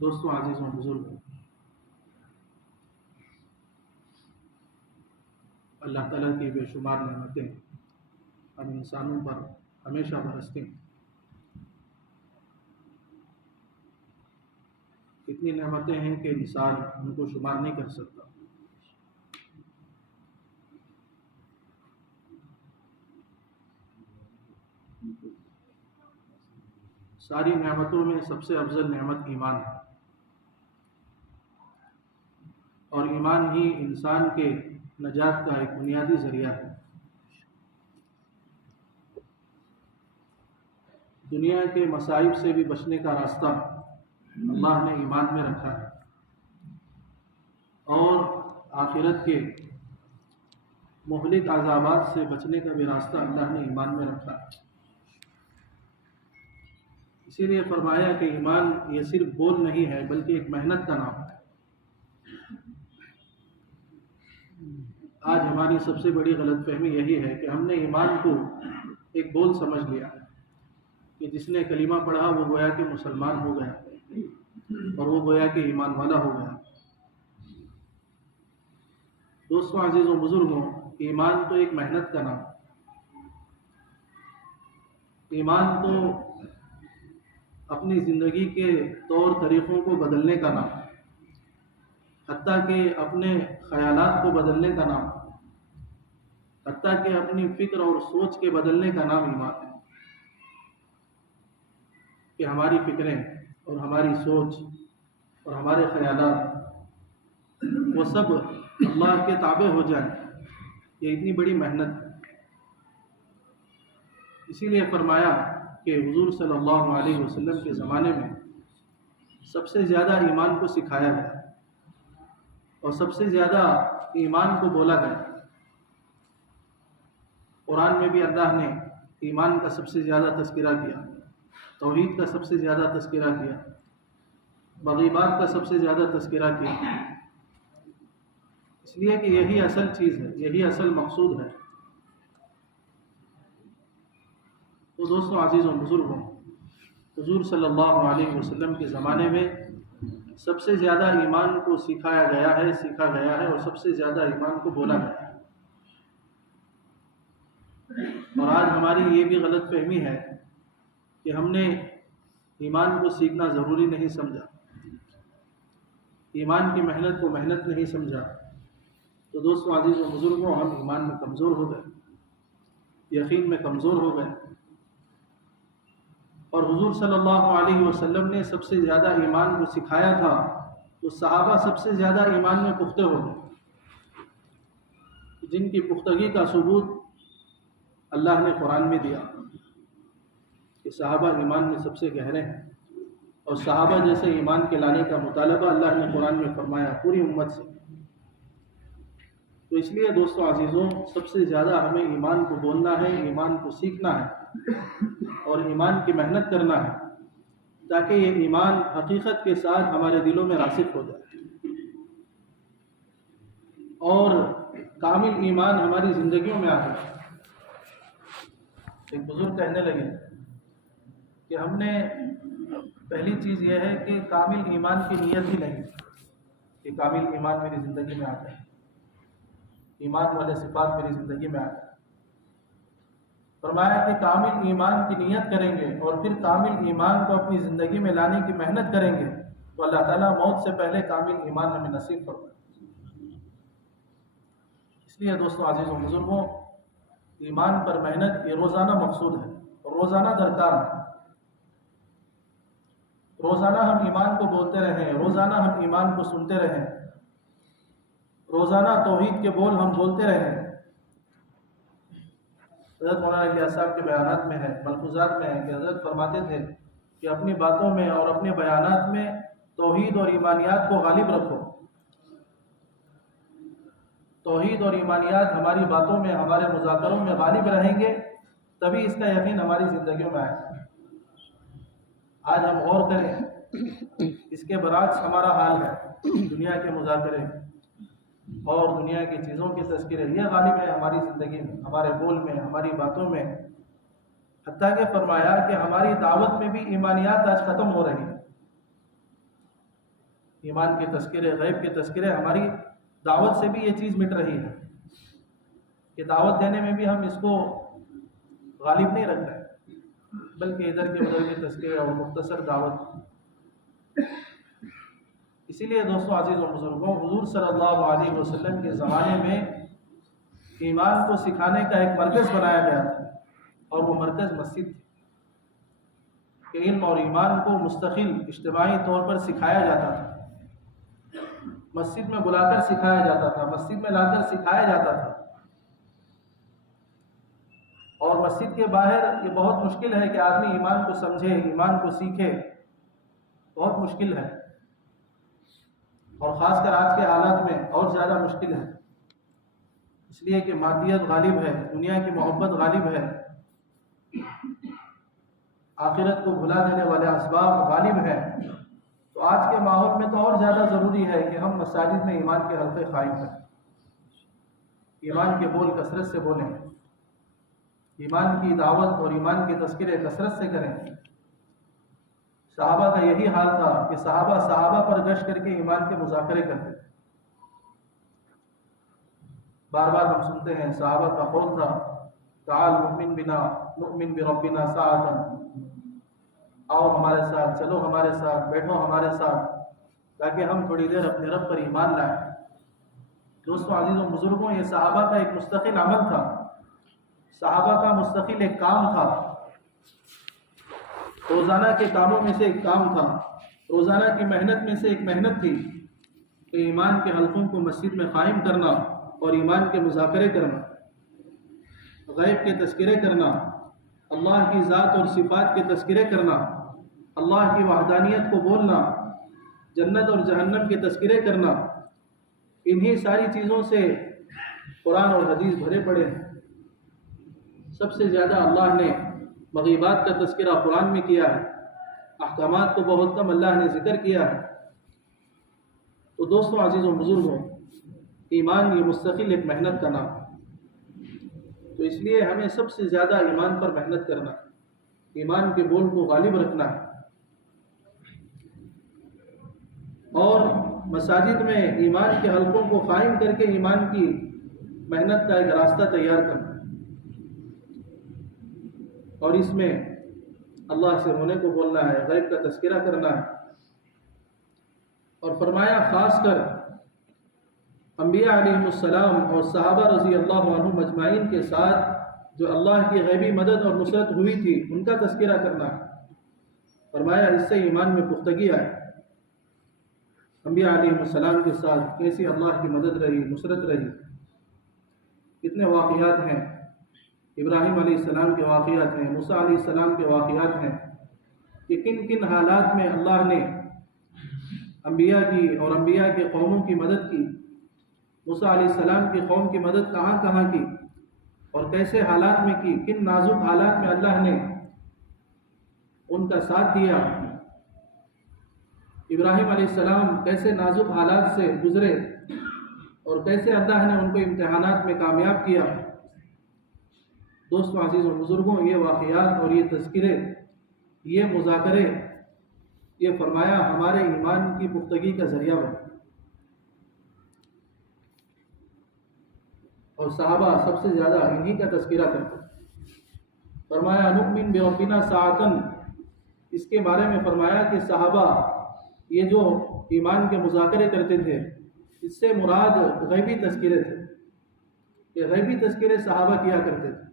دوستوں، عزیزوں، بزرگوں، اللہ تعالیٰ کی بے شمار نعمتیں ہم انسانوں پر ہمیشہ برستی ہیں۔ اتنی نعمتیں ہیں کہ انسان ان کو شمار نہیں کر سکتا۔ ساری نعمتوں میں سب سے افضل نعمت ایمان ہے، اور ایمان ہی انسان کے نجات کا ایک بنیادی ذریعہ ہے۔ دنیا کے مصائب سے بھی بچنے کا راستہ اللہ نے ایمان میں رکھا ہے، اور آخرت کے مہلک عذابات سے بچنے کا بھی راستہ اللہ نے ایمان میں رکھا ہے۔ اسی لیے فرمایا کہ ایمان یہ صرف بول نہیں ہے بلکہ ایک محنت کا نام ہے۔ آج ہماری سب سے بڑی غلط فہمی یہی ہے کہ ہم نے ایمان کو ایک بول سمجھ لیا ہے کہ جس نے کلمہ پڑھا وہ گویا کہ مسلمان ہو گیا، اور وہ گویا کہ ایمان والا ہو گیا۔ دوستوں، عزیزوں، بزرگوں، ایمان تو ایک محنت کا نام ہے۔ ایمان تو اپنی زندگی کے طور طریقوں کو بدلنے کا نام ہے، حتیٰ کہ اپنے خیالات کو بدلنے کا نام ہے، حتیٰ کہ اپنی فکر اور سوچ کے بدلنے کا نام ایمان ہے، کہ ہماری فکریں اور ہماری سوچ اور ہمارے خیالات وہ سب اللہ کے تابع ہو جائیں۔ یہ اتنی بڑی محنت ہے۔ اسی لیے فرمایا کہ حضور صلی اللہ علیہ وسلم کے زمانے میں سب سے زیادہ ایمان کو سکھایا گیا اور سب سے زیادہ ایمان کو بولا گیا۔ قرآن میں بھی اللہ نے ایمان کا سب سے زیادہ تذکرہ کیا، توحید کا سب سے زیادہ تذکرہ کیا، بغیبات کا سب سے زیادہ تذکرہ کیا، اس لیے کہ یہی اصل چیز ہے، یہی اصل مقصود ہے۔ تو دوستوں، عزیزوں، بزرگوں، حضور صلی اللہ علیہ وسلم کے زمانے میں سب سے زیادہ ایمان کو سکھا گیا ہے اور سب سے زیادہ ایمان کو بولا گیا ہے۔ اور آج ہماری یہ بھی غلط فہمی ہے کہ ہم نے ایمان کو سیکھنا ضروری نہیں سمجھا، ایمان کی محنت کو محنت نہیں سمجھا۔ تو دوستوں، عزیزوں، بزرگوں، ہم ایمان میں کمزور ہو گئے، یقین میں کمزور ہو گئے۔ اور حضور صلی اللہ علیہ وسلم نے سب سے زیادہ ایمان کو سکھایا تھا، تو صحابہ سب سے زیادہ ایمان میں پختہ ہو گئے، جن کی پختگی کا ثبوت اللہ نے قرآن میں دیا کہ صحابہ ایمان میں سب سے گہرے ہیں، اور صحابہ جیسے ایمان کے لانے کا مطالبہ اللہ نے قرآن میں فرمایا پوری امت سے۔ تو اس لیے دوستوں، عزیزوں، سب سے زیادہ ہمیں ایمان کو بولنا ہے، ایمان کو سیکھنا ہے، اور ایمان کی محنت کرنا ہے، تاکہ یہ ایمان حقیقت کے ساتھ ہمارے دلوں میں راسخ ہو جائے، اور کامل ایمان ہماری زندگیوں میں آ جائے۔ ایک بزرگ کہنے لگے کہ ہم نے پہلی چیز یہ ہے کہ کامل ایمان کی نیت ہی نہیں کہ کامل ایمان میری زندگی میں آ جائے، ایمان والے صفات میری زندگی میں آ جائے۔ فرمایا کہ کامل ایمان کی نیت کریں گے اور پھر کامل ایمان کو اپنی زندگی میں لانے کی محنت کریں گے تو اللہ تعالیٰ موت سے پہلے کامل ایمان ہمیں نصیب فرمائے۔ اس لیے دوستوں، عزیزوں، بزرگوں، ایمان پر محنت یہ روزانہ مقصود ہے اور روزانہ درکار ہے۔ روزانہ ہم ایمان کو بولتے رہیں، روزانہ ہم ایمان کو سنتے رہیں، روزانہ توحید کے بول ہم بولتے رہیں۔ حضرت مولانا الیاس صاحب کے بیانات میں ہے، ملفوظات میں ہے کہ حضرت فرماتے تھے کہ اپنی باتوں میں اور اپنے بیانات میں توحید اور ایمانیات کو غالب رکھو۔ توحید اور ایمانیات ہماری باتوں میں، ہمارے مذاکروں میں غالب رہیں گے، تبھی اس کا یقین ہماری زندگیوں میں آئے گا۔ آج ہم غور کریں، اس کے برعکس ہمارا حال ہے، دنیا کے مذاکرے اور دنیا کی چیزوں کے تذکرے یہ غالب ہے ہماری زندگی میں، ہمارے بول میں، ہماری باتوں میں۔ حتیٰ کہ فرمایا کہ ہماری دعوت میں بھی ایمانیات آج ختم ہو رہی ہیں۔ ایمان کے تذکرے، غیب کے تذکرے، ہماری دعوت سے بھی یہ چیز مٹ رہی ہے کہ دعوت دینے میں بھی ہم اس کو غالب نہیں رکھ رہے، بلکہ ادھر کے ادھر کے تذکرے اور مختصر دعوت۔ اسی لیے دوستوں عزیز و بزرگوں، حضور صلی اللہ علیہ وسلم کے زمانے میں ایمان کو سکھانے کا ایک مرکز بنایا گیا تھا، اور وہ مرکز مسجد تھی کہ علم اور ایمان کو مستقل اجتماعی طور پر سکھایا جاتا تھا، مسجد میں بلا کر سکھایا جاتا تھا، مسجد میں لا کر سکھایا جاتا تھا۔ اور مسجد کے باہر یہ بہت مشکل ہے کہ آدمی ایمان کو سمجھے، ایمان کو سیکھے، بہت مشکل ہے، اور خاص کر آج کے حالات میں اور زیادہ مشکل ہے، اس لیے کہ مادیت غالب ہے، دنیا کی محبت غالب ہے، آخرت کو بھلا دینے والے اسباب غالب ہیں۔ تو آج کے ماحول میں تو اور زیادہ ضروری ہے کہ ہم مساجد میں ایمان کے حلقے قائم کریں، ایمان کے بول کثرت سے بولیں، ایمان کی دعوت اور ایمان کے تذکرے کثرت سے کریں۔ صحابہ کا یہی حال تھا کہ صحابہ پر گشت کر کے ایمان کے مذاکرے کرتے تھے۔ بار بار ہم سنتے ہیں صحابہ کا قول تھا، تعال نؤمن بنا نؤمن بربنا ساعتا، آؤ ہمارے ساتھ، چلو ہمارے ساتھ، بیٹھو ہمارے ساتھ، تاکہ ہم تھوڑی دیر اپنے رب پر ایمان لائیں۔ دوستوں عزیز و بزرگوں، یہ صحابہ کا ایک مستقل عمل تھا، صحابہ کا مستقل ایک کام تھا، روزانہ کے کاموں میں سے ایک کام تھا، روزانہ کی محنت میں سے ایک محنت تھی کہ ایمان کے حلقوں کو مسجد میں قائم کرنا اور ایمان کے مذاکرے کرنا، غیب کے تذکرے کرنا، اللہ کی ذات اور صفات کے تذکرے کرنا، اللہ کی وحدانیت کو بولنا، جنت اور جہنم کے تذکرے کرنا۔ انہی ساری چیزوں سے قرآن اور حدیث بھرے پڑے ہیں۔ سب سے زیادہ اللہ نے مغیبات کا تذکرہ قرآن میں کیا ہے، احکامات کو بہت کم اللہ نے ذکر کیا ہے۔ تو دوستوں عزیز و بزرگوں، ایمان یہ مستقل ایک محنت کا نام ہے، تو اس لیے ہمیں سب سے زیادہ ایمان پر محنت کرنا ہے، ایمان کے بول کو غالب رکھنا ہے، اور مساجد میں ایمان کے حلقوں کو قائم کر کے ایمان کی محنت کا ایک راستہ تیار کرنا، اور اس میں اللہ سے ہونے کو بولنا ہے، غیب کا تذکرہ کرنا ہے۔ اور فرمایا خاص کر انبیاء علیہ السلام اور صحابہ رضی اللہ عنہم اجمعین کے ساتھ جو اللہ کی غیبی مدد اور نصرت ہوئی تھی، ان کا تذکرہ کرنا ہے۔ فرمایا اس سے ایمان میں پختگی آئے، انبیاء علیہ السلام کے ساتھ کیسی اللہ کی مدد رہی، نصرت رہی، کتنے واقعات ہیں، ابراہیم علیہ السلام کے واقعات ہیں، موسیٰ علیہ السلام کے واقعات ہیں کہ کن کن حالات میں اللہ نے انبیاء کی اور انبیاء کے قوموں کی مدد کی، موسیٰ علیہ السلام کی قوم کی مدد کہاں کہاں کی اور کیسے حالات میں کی، کن نازک حالات میں اللہ نے ان کا ساتھ دیا، ابراہیم علیہ السلام کیسے نازک حالات سے گزرے اور کیسے اللہ نے ان کو امتحانات میں کامیاب کیا۔ دوستوں عزیز و بزرگوں، یہ واقعات اور یہ تذکرے، یہ مذاکرے، یہ فرمایا ہمارے ایمان کی پختگی کا ذریعہ بنے، اور صحابہ سب سے زیادہ انہی کا تذکرہ کرتے۔ فرمایا نؤمن بربنا ساعتن، اس کے بارے میں فرمایا کہ صحابہ یہ جو ایمان کے مذاکرے کرتے تھے، اس سے مراد غیبی تذکرے تھے، کہ غیبی تذکرے صحابہ کیا کرتے تھے،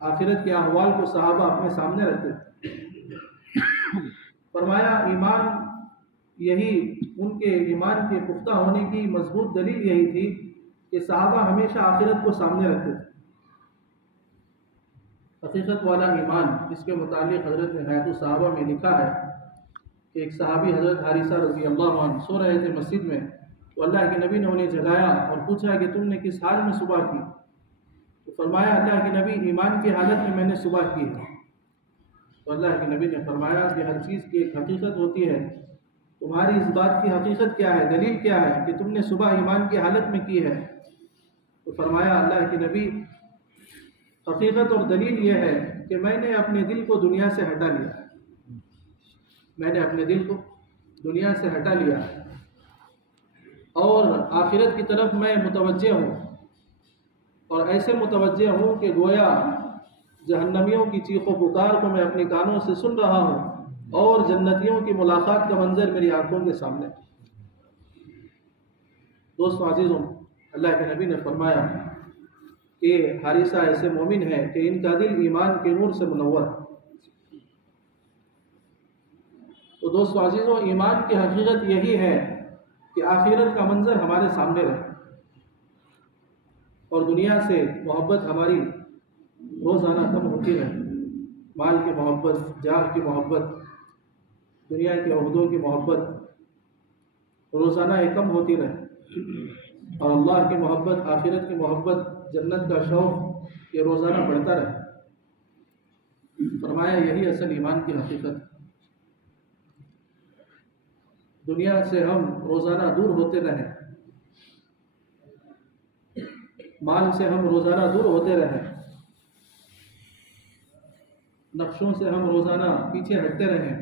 آخرت کے احوال کو صحابہ اپنے سامنے رکھتے تھے۔ فرمایا ایمان، یہی ان کے ایمان کے پختہ ہونے کی مضبوط دلیل یہی تھی کہ صحابہ ہمیشہ آخرت کو سامنے رکھتے تھے۔ حقیقت والا ایمان، اس کے متعلق حضرت حیات الصحابہ میں لکھا ہے کہ ایک صحابی حضرت حارثہ رضی اللہ عنہ سو رہے تھے مسجد میں، تو اللہ کے نبی نے انہیں جگایا اور پوچھا کہ تم نے کس حال میں صبح کی؟ تو فرمایا اللہ کے نبی، ایمان کی حالت میں نے صبح کی ہے۔ تو اللہ کے نبی نے فرمایا کہ ہر چیز کی ایک حقیقت ہوتی ہے، تمہاری اس بات کی حقیقت کیا ہے، دلیل کیا ہے کہ تم نے صبح ایمان کی حالت میں کی ہے؟ تو فرمایا اللہ کے نبی، حقیقت اور دلیل یہ ہے کہ میں نے اپنے دل کو دنیا سے ہٹا لیا، میں نے اپنے دل کو دنیا سے ہٹا لیا ہے اور آخرت کی طرف میں متوجہ ہوں، اور ایسے متوجہ ہوں کہ گویا جہنمیوں کی چیخ و پکار کو میں اپنے کانوں سے سن رہا ہوں اور جنتیوں کی ملاقات کا منظر میری آنکھوں کے سامنے۔ دوستو عزیزوں، اللہ کے نبی نے فرمایا کہ حارثہ ایسے مومن ہے کہ ان کا دل ایمان کے نور سے منور ہے۔ تو دوستو عزیزوں، ایمان کی حقیقت یہی ہے کہ آخرت کا منظر ہمارے سامنے رہے اور دنیا سے محبت ہماری روزانہ کم ہوتی رہے۔ مال کی محبت، جاہ کی محبت، دنیا کے عہدوں کی محبت روزانہ کم ہوتی رہے، اور اللہ کی محبت، آخرت کی محبت، جنت کا شوق یہ روزانہ بڑھتا رہے۔ فرمایا یہی اصل ایمان کی حقیقت ہے۔ دنیا سے ہم روزانہ دور ہوتے رہیں، مال سے ہم روزانہ دور ہوتے رہیں، نقشوں سے ہم روزانہ پیچھے ہٹتے رہیں۔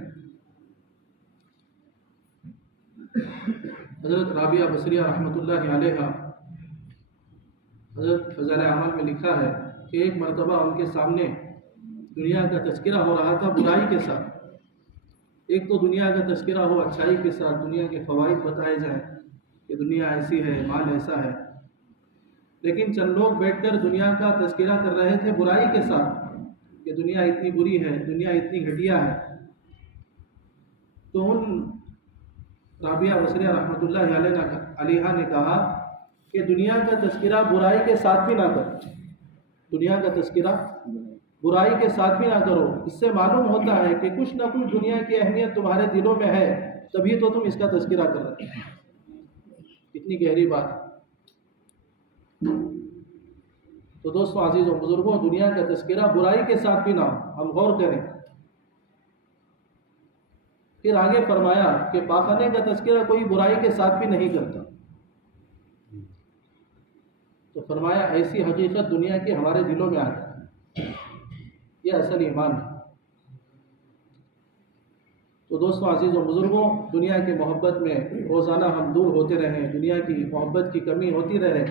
حضرت رابعہ بصریہ رحمۃ اللہ علیہ، حضرت فضائل اعمال میں لکھا ہے کہ ایک مرتبہ ان کے سامنے دنیا کا تذکرہ ہو رہا تھا برائی کے ساتھ۔ ایک تو دنیا کا تذکرہ ہو اچھائی کے ساتھ، دنیا کے فوائد بتائے جائیں کہ دنیا ایسی ہے، مال ایسا ہے، لیکن چند لوگ بیٹھ کر دنیا کا تذکرہ کر رہے تھے برائی کے ساتھ کہ دنیا اتنی بری ہے، دنیا اتنی گھٹیا ہے۔ تو ان رابعہ بصریہ رحمۃ اللہ علیہ نے کہا کہ دنیا کا تذکرہ برائی کے ساتھ بھی نہ کرو، دنیا کا تذکرہ برائی کے ساتھ بھی نہ کرو۔ اس سے معلوم ہوتا ہے کہ کچھ نہ کچھ دنیا کی اہمیت تمہارے دلوں میں ہے، تبھی تو تم اس کا تذکرہ کر رہے ہو۔ کتنی گہری بات۔ تو دوستو عزیزوں بزرگوں، دنیا کا تذکرہ برائی کے ساتھ بھی نہ ہو، ہم غور کریں۔ پھر آگے فرمایا کہ پاخانے کا تذکرہ کوئی برائی کے ساتھ بھی نہیں کرتا۔ تو فرمایا ایسی حقیقت دنیا کی ہمارے دلوں میں آ جائے، یہ اصل ایمان ہے۔ تو دوستو عزیزوں بزرگوں، دنیا کی محبت میں روزانہ ہم دور ہوتے رہیں، دنیا کی محبت کی کمی ہوتی رہے،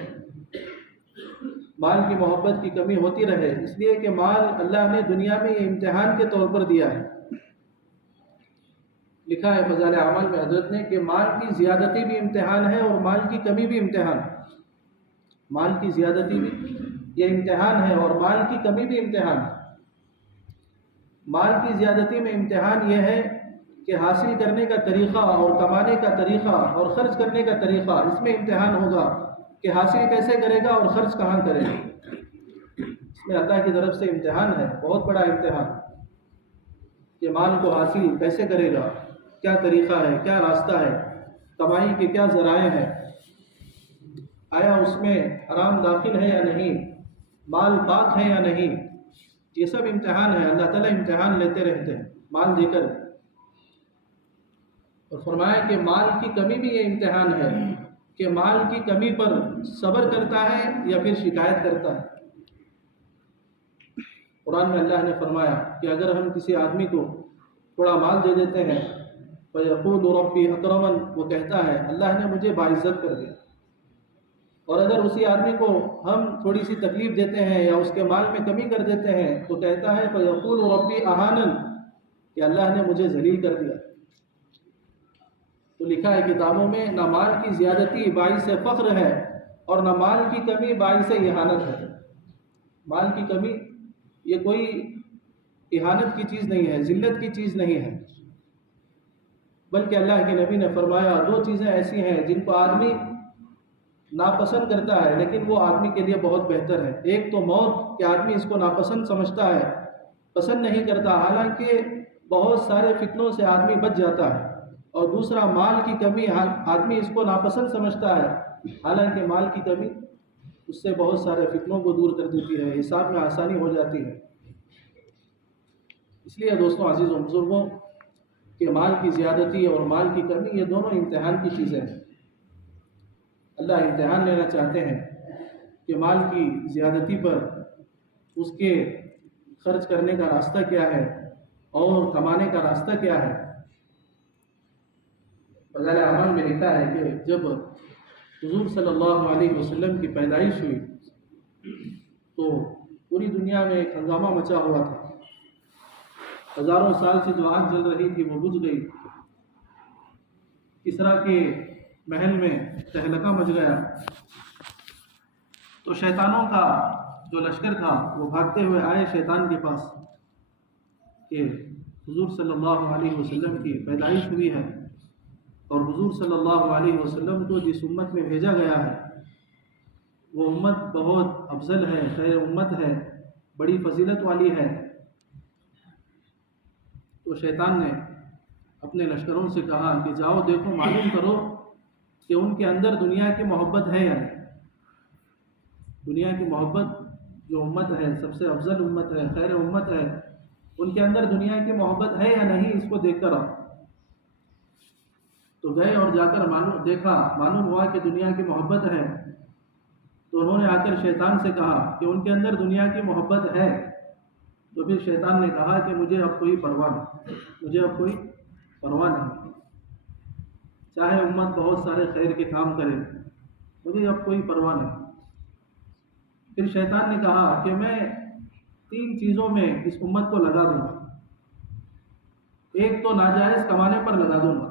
مال کی محبت کی کمی ہوتی رہے، اس لیے کہ مال اللہ نے دنیا میں یہ امتحان کے طور پر دیا ہے۔ لکھا ہے فضائل اعمال میں حضرت نے کہ مال کی زیادتی بھی امتحان ہے اور مال کی کمی بھی امتحان ہے۔ مال کی زیادتی بھی یہ امتحان ہے اور مال کی کمی بھی امتحان ہے۔ مال کی زیادتی میں امتحان یہ ہے کہ حاصل کرنے کا طریقہ اور کمانے کا طریقہ اور خرچ کرنے کا طریقہ، اس میں امتحان ہوگا کہ حاصل کیسے کرے گا اور خرچ کہاں کرے گا۔ اس میں اللہ کی طرف سے امتحان ہے، بہت بڑا امتحان، کہ مال کو حاصل کیسے کرے گا، کیا طریقہ ہے، کیا راستہ ہے، کمائی کے کیا ذرائع ہیں، آیا اس میں حرام داخل ہے یا نہیں، مال پاک ہے یا نہیں۔ یہ سب امتحان ہے، اللہ تعالیٰ امتحان لیتے رہتے ہیں مال دے کر۔ اور فرمایا کہ مال کی کمی بھی یہ امتحان ہے کہ مال کی کمی پر صبر کرتا ہے یا پھر شکایت کرتا ہے۔ قرآن میں اللہ نے فرمایا کہ اگر ہم کسی آدمی کو تھوڑا مال دے دیتے ہیں، فَيَقُولُ رَبِّي أَكْرَمَنِ، وہ کہتا ہے اللہ نے مجھے باعزت کر دیا۔ اور اگر اسی آدمی کو ہم تھوڑی سی تکلیف دیتے ہیں یا اس کے مال میں کمی کر دیتے ہیں تو کہتا ہے فَيَقُولُ رَبِّي أَهَانَنِ، کہ اللہ نے مجھے ذلیل کر دیا۔ تو لکھا ہے کتابوں میں نہ مال کی زیادتی باعث فخر ہے اور نہ مال کی کمی باعث اہانت ہے۔ مال کی کمی یہ کوئی اہانت کی چیز نہیں ہے، ذلت کی چیز نہیں ہے، بلکہ اللہ کے نبی نے فرمایا دو چیزیں ایسی ہیں جن کو آدمی ناپسند کرتا ہے لیکن وہ آدمی کے لیے بہت بہتر ہے۔ ایک تو موت، کہ آدمی اس کو ناپسند سمجھتا ہے، پسند نہیں کرتا، حالانکہ بہت سارے فتنوں سے آدمی بچ جاتا ہے۔ اور دوسرا مال کی کمی، آدمی اس کو ناپسند سمجھتا ہے، حالانکہ مال کی کمی اس سے بہت سارے فتنوں کو دور کر دیتی ہے، حساب میں آسانی ہو جاتی ہے۔ اس لیے دوستوں عزیزوں بزرگوں کہ مال کی زیادتی اور مال کی کمی یہ دونوں امتحان کی چیزیں ہیں۔ اللہ امتحان لینا چاہتے ہیں کہ مال کی زیادتی پر اس کے خرچ کرنے کا راستہ کیا ہے اور کمانے کا راستہ کیا ہے۔ فضائل اعمال میں لکھا ہے کہ جب حضور صلی اللہ علیہ وسلم کی پیدائش ہوئی تو پوری دنیا میں ایک ہنگامہ مچا ہوا تھا. ہزاروں سال سے جو آگ جل رہی تھی وہ بجھ گئی. کسریٰ کے محل میں تہلکہ مچ گیا. تو شیطانوں کا جو لشکر تھا وہ بھاگتے ہوئے آئے شیطان کے پاس کہ حضور صلی اللہ علیہ وسلم کی پیدائش ہوئی ہے اور حضور صلی اللہ علیہ وسلم کو جس امت میں بھیجا گیا ہے وہ امت بہت افضل ہے، خیر امت ہے، بڑی فضیلت والی ہے. تو شیطان نے اپنے لشکروں سے کہا کہ جاؤ دیکھو، معلوم کرو کہ ان کے اندر دنیا کی محبت ہے یا نہیں. دنیا کی محبت جو امت ہے، سب سے افضل امت ہے، خیر امت ہے، ان کے اندر دنیا کی محبت ہے یا نہیں، اس کو دیکھ کر آؤ. تو گئے اور جا کر معلوم ہوا کہ دنیا کی محبت ہے. تو انہوں نے آ کر شیطان سے کہا کہ ان کے اندر دنیا کی محبت ہے. تو پھر شیطان نے کہا کہ مجھے اب کوئی پرواہ نہیں، چاہے امت بہت سارے خیر کے کام کرے، مجھے اب کوئی پرواہ نہیں. پھر شیطان نے کہا کہ میں 3 چیزوں میں اس امت کو لگا دوں گا. ایک تو ناجائز کمانے پر لگا دوں گا.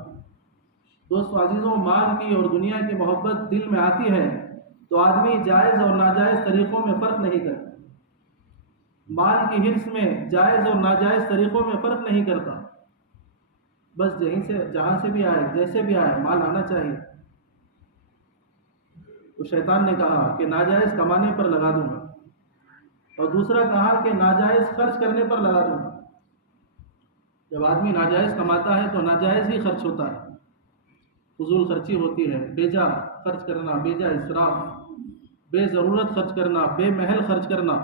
دوستو عزیزوں، مال کی اور دنیا کی محبت دل میں آتی ہے تو آدمی جائز اور ناجائز طریقوں میں فرق نہیں کرتا. مال کی حرص میں جائز اور ناجائز طریقوں میں فرق نہیں کرتا. بس جہاں سے بھی آئے، جیسے بھی آئے، مال آنا چاہیے. تو شیطان نے کہا کہ ناجائز کمانے پر لگا دوں گا. اور دوسرا کہا کہ ناجائز خرچ کرنے پر لگا دوں گا. جب آدمی ناجائز کماتا ہے تو ناجائز ہی خرچ ہوتا ہے، فضول خرچی ہوتی ہے، بیجا خرچ کرنا، بیجا اسراف، بے ضرورت خرچ کرنا، بے محل خرچ کرنا،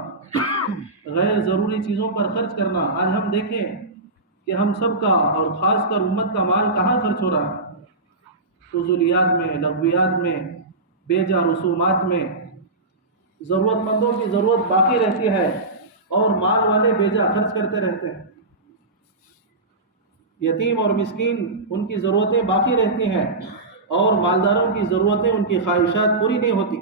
غیر ضروری چیزوں پر خرچ کرنا. آج ہم دیکھیں کہ ہم سب کا اور خاص کر امت کا مال کہاں خرچ ہو رہا ہے؟ فضولیات میں، لغویات میں، بیجا رسومات میں. ضرورت مندوں کی ضرورت باقی رہتی ہے اور مال والے بیجا خرچ کرتے رہتے ہیں. یتیم اور مسکین ان کی ضرورتیں باقی رہتی ہیں اور مالداروں کی ضرورتیں، ان کی خواہشات پوری نہیں ہوتی.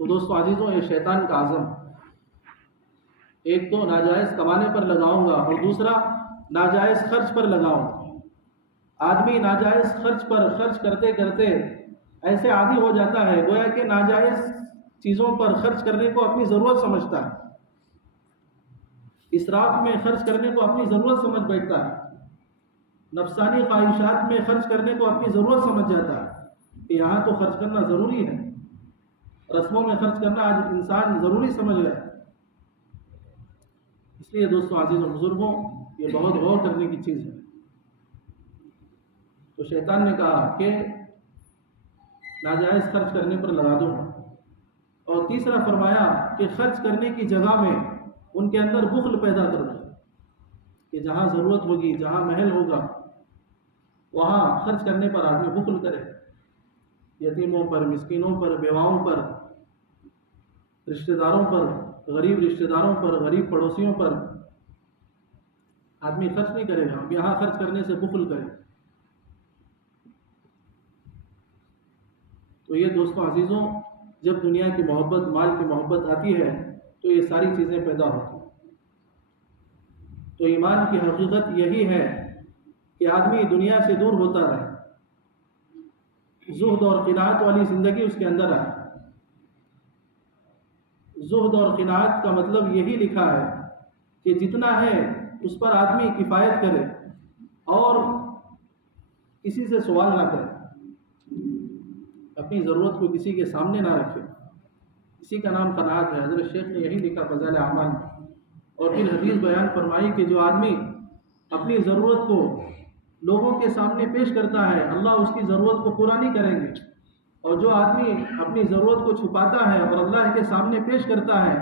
تو دوستو عزیزوں، یہ شیطان کا عزم، ایک تو ناجائز کمانے پر لگاؤں گا اور دوسرا ناجائز خرچ پر لگاؤں گا. آدمی ناجائز خرچ پر خرچ کرتے کرتے ایسے عادی ہو جاتا ہے گویا کہ ناجائز چیزوں پر خرچ کرنے کو اپنی ضرورت سمجھتا ہے. اسراف میں خرچ کرنے کو اپنی ضرورت سمجھ بیٹھتا ہے. نفسانی خواہشات میں خرچ کرنے کو اپنی ضرورت سمجھ جاتا ہے کہ یہاں تو خرچ کرنا ضروری ہے. رسموں میں خرچ کرنا آج انسان ضروری سمجھ گیا. اس لیے دوستوں عزیزوں بزرگوں، یہ بہت غور کرنے کی چیز ہے. تو شیطان نے کہا کہ ناجائز خرچ کرنے پر لگا دوں. اور تیسرا فرمایا کہ خرچ کرنے کی جگہ میں ان کے اندر بخل پیدا کر دوں کہ جہاں ضرورت ہوگی، جہاں محل ہوگا، وہاں خرچ کرنے پر آدمی بخل کرے. یتیموں پر، مسکینوں پر، بیواؤں پر، رشتہ داروں پر، غریب رشتہ داروں پر، غریب پڑوسیوں پر آدمی خرچ نہیں کرے گا، یہاں خرچ کرنے سے بخل کرے. تو یہ دوستوں عزیزوں، جب دنیا کی محبت، مال کی محبت آتی ہے تو یہ ساری چیزیں پیدا ہوتی ہیں. تو ایمان کی حقیقت یہی ہے کہ آدمی دنیا سے دور ہوتا رہے، زہد اور قناعت والی زندگی اس کے اندر آئے. زہد اور قناعت کا مطلب یہی لکھا ہے کہ جتنا ہے اس پر آدمی کفایت کرے اور کسی سے سوال نہ کرے، اپنی ضرورت کو کسی کے سامنے نہ رکھے. اسی کا نام قناعت ہے. حضرت شیخ نے یہی لکھا فضائل اعمال میں. اور پھر حدیث بیان فرمائی کہ جو آدمی اپنی ضرورت کو لوگوں کے سامنے پیش کرتا ہے، اللہ اس کی ضرورت کو پورا نہیں کریں گے. اور جو آدمی اپنی ضرورت کو چھپاتا ہے اور اللہ کے سامنے پیش کرتا ہے،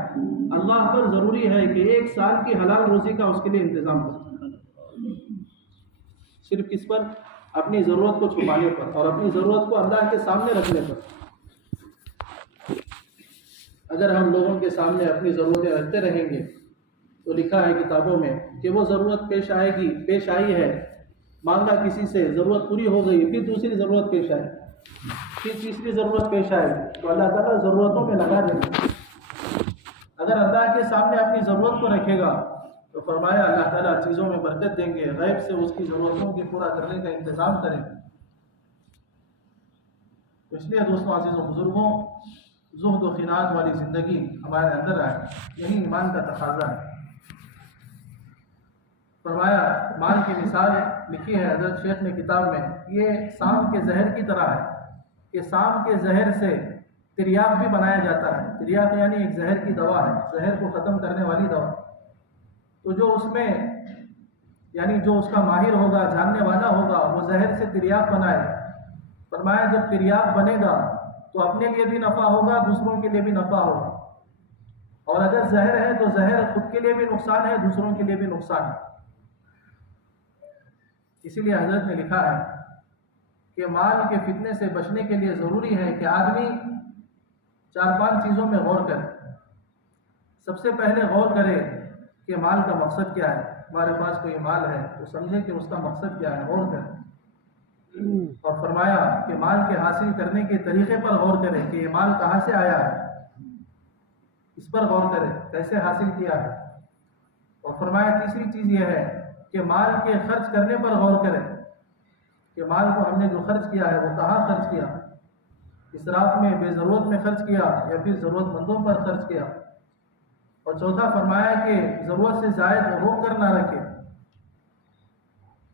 اللہ پر ضروری ہے کہ 1 سال کی حلال روزی کا اس کے لیے انتظام کرے. صرف کس پر؟ اپنی ضرورت کو چھپانے پر اور اپنی ضرورت کو اللہ کے سامنے رکھنے پر. اگر ہم لوگوں کے سامنے اپنی ضرورتیں رکھتے رہیں گے تو لکھا ہے کتابوں میں کہ وہ ضرورت پیش آئی ہے مانگا کسی سے، ضرورت پوری ہو گئی، پھر دوسری ضرورت پیش آئی، پھر تیسری ضرورت پیش آئی، تو اللہ تعالیٰ ضرورتوں میں لگا دے گا۔ اگر اللہ کے سامنے اپنی ضرورت کو رکھے گا تو فرمایا اللہ تعالیٰ چیزوں میں برکت دیں گے، غیب سے اس کی ضرورتوں کے پورا کرنے کا انتظام کریں گے۔ تو اس لیے دوستوں، عزیزوں، بزرگوں، زہد و قناعت والی زندگی ہمارے اندر آئے، یہی ایمان کا تقاضا ہے۔ فرمایا مال کی مثال لکھی ہے حضرت شیخ نے کتاب میں، یہ سام کے زہر کی طرح ہے کہ سام کے زہر سے تریاق بھی بنایا جاتا ہے۔ تریاق یعنی ایک زہر کی دوا ہے، زہر کو ختم کرنے والی دوا۔ تو جو اس میں یعنی جو اس کا ماہر ہوگا، جاننے والا ہوگا، وہ زہر سے تریاق بنائے۔ فرمایا جب تریاق بنے گا تو اپنے لیے بھی نفع ہوگا، دوسروں کے لیے بھی نفع ہوگا، اور اگر زہر ہے تو زہر خود کے لیے بھی نقصان ہے، دوسروں کے لیے بھی نقصان ہے۔ اسی لیے حضرت نے لکھا ہے کہ مال کے فتنے سے بچنے کے لیے ضروری ہے کہ آدمی 4-5 چیزوں میں غور کرے۔ سب سے پہلے غور کرے کہ مال کا مقصد کیا ہے۔ ہمارے پاس کوئی مال ہے تو سمجھے کہ اس کا مقصد کیا ہے، غور کرے۔ اور فرمایا کہ مال کے حاصل کرنے کے طریقے پر غور کرے کہ یہ مال کہاں سے آیا ہے، اس پر غور کرے، کیسے حاصل کیا ہے۔ اور فرمایا تیسری چیز یہ ہے کہ مال کے خرچ کرنے پر غور کرے کہ مال کو ہم نے جو خرچ کیا ہے وہ کہاں خرچ کیا، اسراف میں، بے ضرورت میں خرچ کیا یا پھر ضرورت مندوں پر خرچ کیا۔ اور چوتھا فرمایا کہ ضرورت سے زائد روک کر نہ رکھے،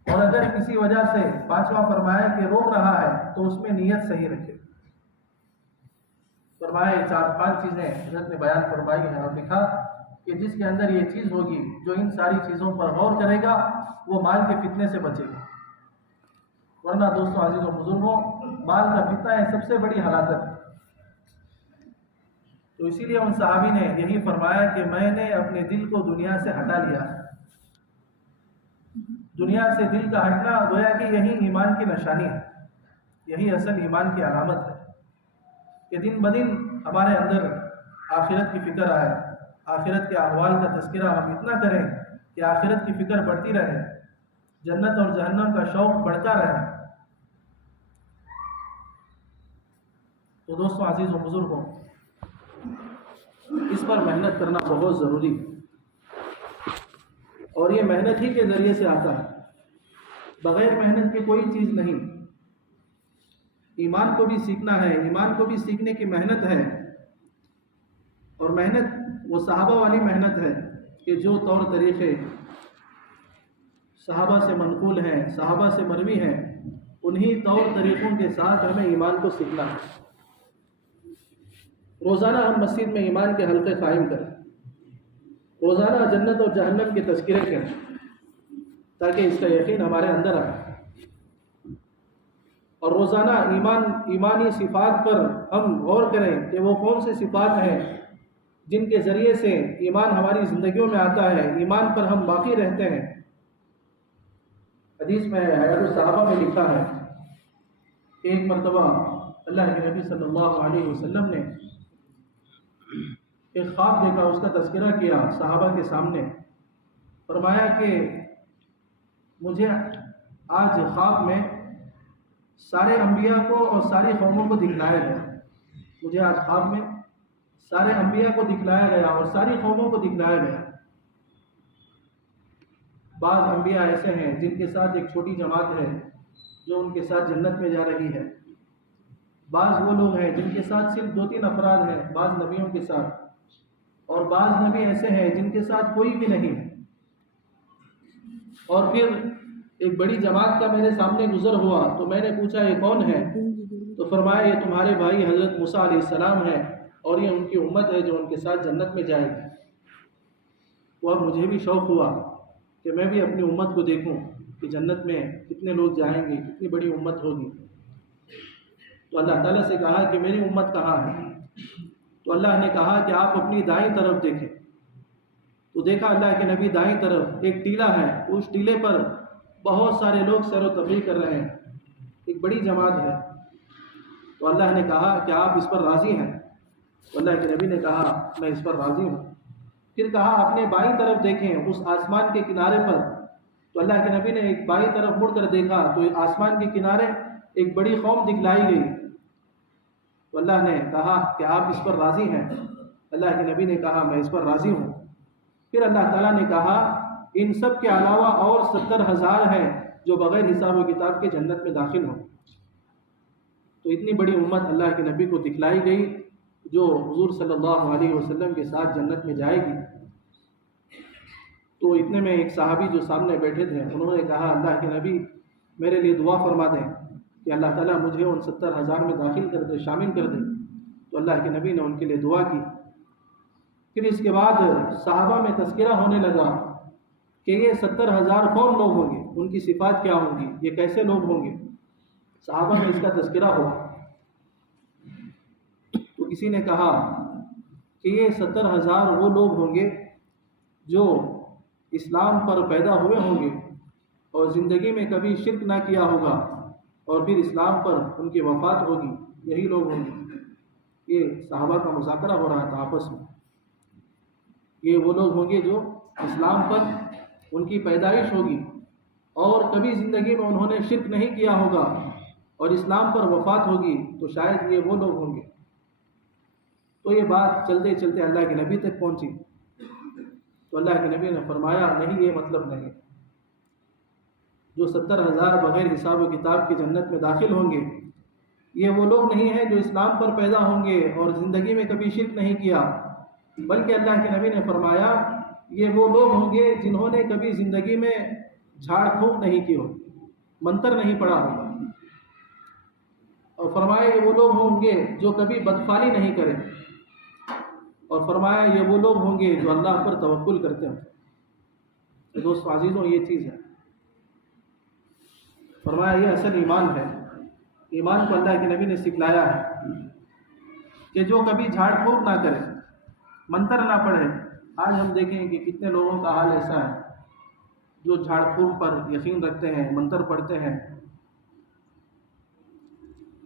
اور اگر کسی وجہ سے، پانچواں فرمایا کہ روک رہا ہے تو اس میں نیت صحیح رکھے۔ فرمایا یہ 4-5 چیزیں حضرت نے بیان فرمائی ہیں، اور لکھا کہ جس کے اندر یہ چیز ہوگی، جو ان ساری چیزوں پر غور کرے گا، وہ مال کے فتنے سے بچے گا۔ ورنہ دوستوں، عزیزوں، بزرگوں، مال کا فتنہ ہے سب سے بڑی ہلاکت ہے۔ تو اسی لیے ان صحابی نے یہی فرمایا کہ میں نے اپنے دل کو دنیا سے ہٹا لیا۔ دنیا سے دل کا ہٹنا گویا کہ یہی ایمان کی نشانی ہے، یہی اصل ایمان کی علامت ہے کہ دن بدن ہمارے اندر آخرت کی فکر آئے، آخرت کے احوال کا تذکرہ ہم اتنا کریں کہ آخرت کی فکر بڑھتی رہے، جنت اور جہنم کا شوق بڑھتا رہے۔ تو دوستوں، عزیزوں، بزرگوں، اس پر محنت کرنا بہت ضروری ہے، اور یہ محنت ہی کے ذریعے سے آتا ہے، بغیر محنت کے کوئی چیز نہیں۔ ایمان کو بھی سیکھنا ہے، ایمان کو بھی سیکھنے کی محنت ہے، اور محنت وہ صحابہ والی محنت ہے کہ جو طور طریقے صحابہ سے منقول ہیں، صحابہ سے مروی ہیں، انہی طور طریقوں کے ساتھ ہمیں ایمان کو سیکھنا ہے۔ روزانہ ہم مسجد میں ایمان کے حلقے قائم کریں، روزانہ جنت اور جہنم کے تذکرے کریں، تاکہ اس کا یقین ہمارے اندر آئے، اور روزانہ ایمانی صفات پر ہم غور کریں کہ وہ کون سے صفات ہیں جن کے ذریعے سے ایمان ہماری زندگیوں میں آتا ہے، ایمان پر ہم باقی رہتے ہیں۔ حدیث میں حیات الصحابہ میں لکھا ہے کہ ایک مرتبہ اللہ کے نبی صلی اللہ علیہ وسلم نے ایک خواب دیکھا، اس کا تذکرہ کیا صحابہ کے سامنے۔ فرمایا کہ مجھے آج خواب میں سارے انبیاء کو اور ساری قوموں کو دکھلایا گیا، مجھے آج خواب میں سارے انبیاء کو دکھلایا گیا اور ساری قوموں کو دکھلایا گیا۔ بعض انبیاء ایسے ہیں جن کے ساتھ ایک چھوٹی جماعت ہے جو ان کے ساتھ جنت میں جا رہی ہے، بعض وہ لوگ ہیں جن کے ساتھ صرف 2-3 افراد ہیں بعض نبیوں کے ساتھ، اور بعض نبی ایسے ہیں جن کے ساتھ کوئی بھی نہیں ہے۔ اور پھر ایک بڑی جماعت کا میرے سامنے گزر ہوا تو میں نے پوچھا یہ کون ہے؟ تو فرمایا یہ تمہارے بھائی حضرت موسیٰ علیہ السلام ہے، اور یہ ان کی امت ہے جو ان کے ساتھ جنت میں جائے گی۔ وہ اب مجھے بھی شوق ہوا کہ میں بھی اپنی امت کو دیکھوں کہ جنت میں کتنے لوگ جائیں گے، کتنی بڑی امت ہوگی۔ تو اللہ تعالیٰ سے کہا کہ میری امت کہاں ہے؟ تو اللہ نے کہا کہ آپ اپنی دائیں طرف دیکھیں۔ تو دیکھا اللہ کے نبی دائیں طرف ایک ٹیلا ہے، اس ٹیلے پر بہت سارے لوگ سیر و تفریح کر رہے ہیں، ایک بڑی جماعت ہے۔ تو اللہ نے کہا کہ آپ اس پر راضی ہیں؟ تو اللہ کے نبی نے کہا میں اس پر راضی ہوں۔ پھر کہا اپنے بائیں طرف دیکھیں، اس آسمان کے کنارے پر۔ تو تو اللہ کے نبی نے ایک بائیں طرف مڑ کر دیکھا تو آسمان کے کنارے ایک بڑی قوم دکھلائی گئی. تو اللہ نے کہا کہ آپ اس پر راضی ہیں؟ اللہ کے نبی نے کہا میں اس پر راضی ہوں. پھر اللہ تعالیٰ نے کہا ان سب کے علاوہ اور 70,000 ہیں جو بغیر حساب و کتاب کے جنت میں داخل ہوں. تو اتنی بڑی امت اللہ کے نبی کو دکھلائی گئی جو حضور صلی اللہ علیہ وسلم کے ساتھ جنت میں جائے گی. تو اتنے میں ایک صحابی جو سامنے بیٹھے تھے انہوں نے کہا اللہ کے نبی میرے لیے دعا فرما دیں کہ اللہ تعالیٰ مجھے ان 70,000 میں داخل کر دے، شامل کر دے. تو اللہ کے نبی نے ان کے لیے دعا کی. پھر اس کے بعد صحابہ میں تذکرہ ہونے لگا کہ یہ 70,000 کون لوگ ہوں گے، ان کی صفات کیا ہوں گی، یہ کیسے لوگ ہوں گے. صحابہ میں اس کا تذکرہ ہوا تو کسی نے کہا کہ یہ 70,000 وہ لوگ ہوں گے جو اسلام پر پیدا ہوئے ہوں گے اور زندگی میں کبھی شرک نہ کیا ہوگا اور پھر اسلام پر ان کی وفات ہوگی، یہی لوگ ہوں گے. یہ صحابہ کا مذاکرہ ہو رہا تھا آپس میں. یہ وہ لوگ ہوں گے جو اسلام پر ان کی پیدائش ہوگی اور کبھی زندگی میں انہوں نے شرک نہیں کیا ہوگا اور اسلام پر وفات ہوگی، تو شاید یہ وہ لوگ ہوں گے. تو یہ بات چلتے چلتے اللہ کے نبی تک پہنچی. تو اللہ کے نبی نے فرمایا نہیں، یہ مطلب نہیں. جو 70,000 بغیر حساب و کتاب کی جنت میں داخل ہوں گے یہ وہ لوگ نہیں ہیں جو اسلام پر پیدا ہوں گے اور زندگی میں کبھی شرک نہیں کیا، بلکہ اللہ کے نبی نے فرمایا یہ وہ لوگ ہوں گے جنہوں نے کبھی زندگی میں جھاڑ پھونک نہیں کی ہو، منتر نہیں پڑا ہوگا. اور فرمایا یہ وہ لوگ ہوں گے جو کبھی بدفعلی نہیں کریں. اور فرمایا یہ وہ لوگ ہوں گے جو اللہ پر توکل کرتے ہیں. تو دوستو عزیزوں یہ چیز ہے. فرمایا یہ اصل ایمان ہے. ایمان کو اللہ کے نبی نے سکھلایا ہے کہ جو کبھی جھاڑ پھونک نہ کرے، منتر نہ پڑھے. آج ہم دیکھیں کہ کتنے لوگوں کا حال ایسا ہے جو جھاڑ پھونک پر یقین رکھتے ہیں، منتر پڑھتے ہیں.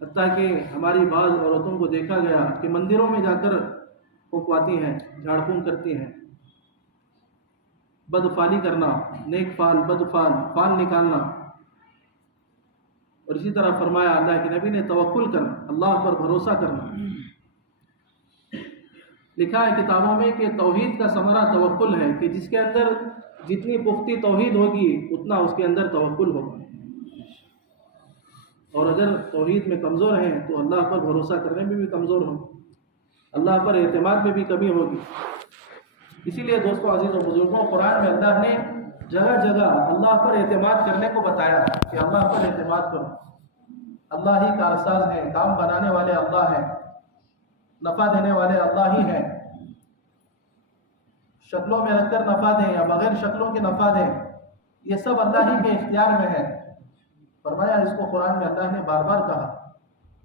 حتیٰ کہ ہماری بعض عورتوں کو دیکھا گیا کہ مندروں میں جا کر پھونکواتی ہیں، جھاڑ پھونک کرتی ہیں. بد فعلی کرنا، نیک فعل بد فعل نکالنا. اور اسی طرح فرمایا اللہ کے نبی نے توکل کرنا، اللہ پر بھروسہ کرنا. لکھا ہے کتابوں میں کہ توحید کا ثمرہ توکل ہے، کہ جس کے اندر جتنی پختی توحید ہوگی اتنا اس کے اندر توکل ہوگا. اور اگر توحید میں کمزور ہیں تو اللہ پر بھروسہ کرنے میں بھی کمزور ہوں، اللہ پر اعتماد میں بھی کمی ہوگی. اسی لیے دوستو عزیز و بزرگوں، قرآن میں اللہ نے جگہ جگہ اللہ پر اعتماد کرنے کو بتایا کہ اللہ پر اعتماد کرو. اللہ ہی کارساز ہے، کام بنانے والے اللہ ہیں، نفع دینے والے اللہ ہی ہیں. شکلوں میں رکھ کر نفع دیں یا بغیر شکلوں کے نفع دیں، یہ سب اللہ ہی کے اختیار میں ہے. فرمایا اس کو قرآن میں اللہ نے بار بار کہا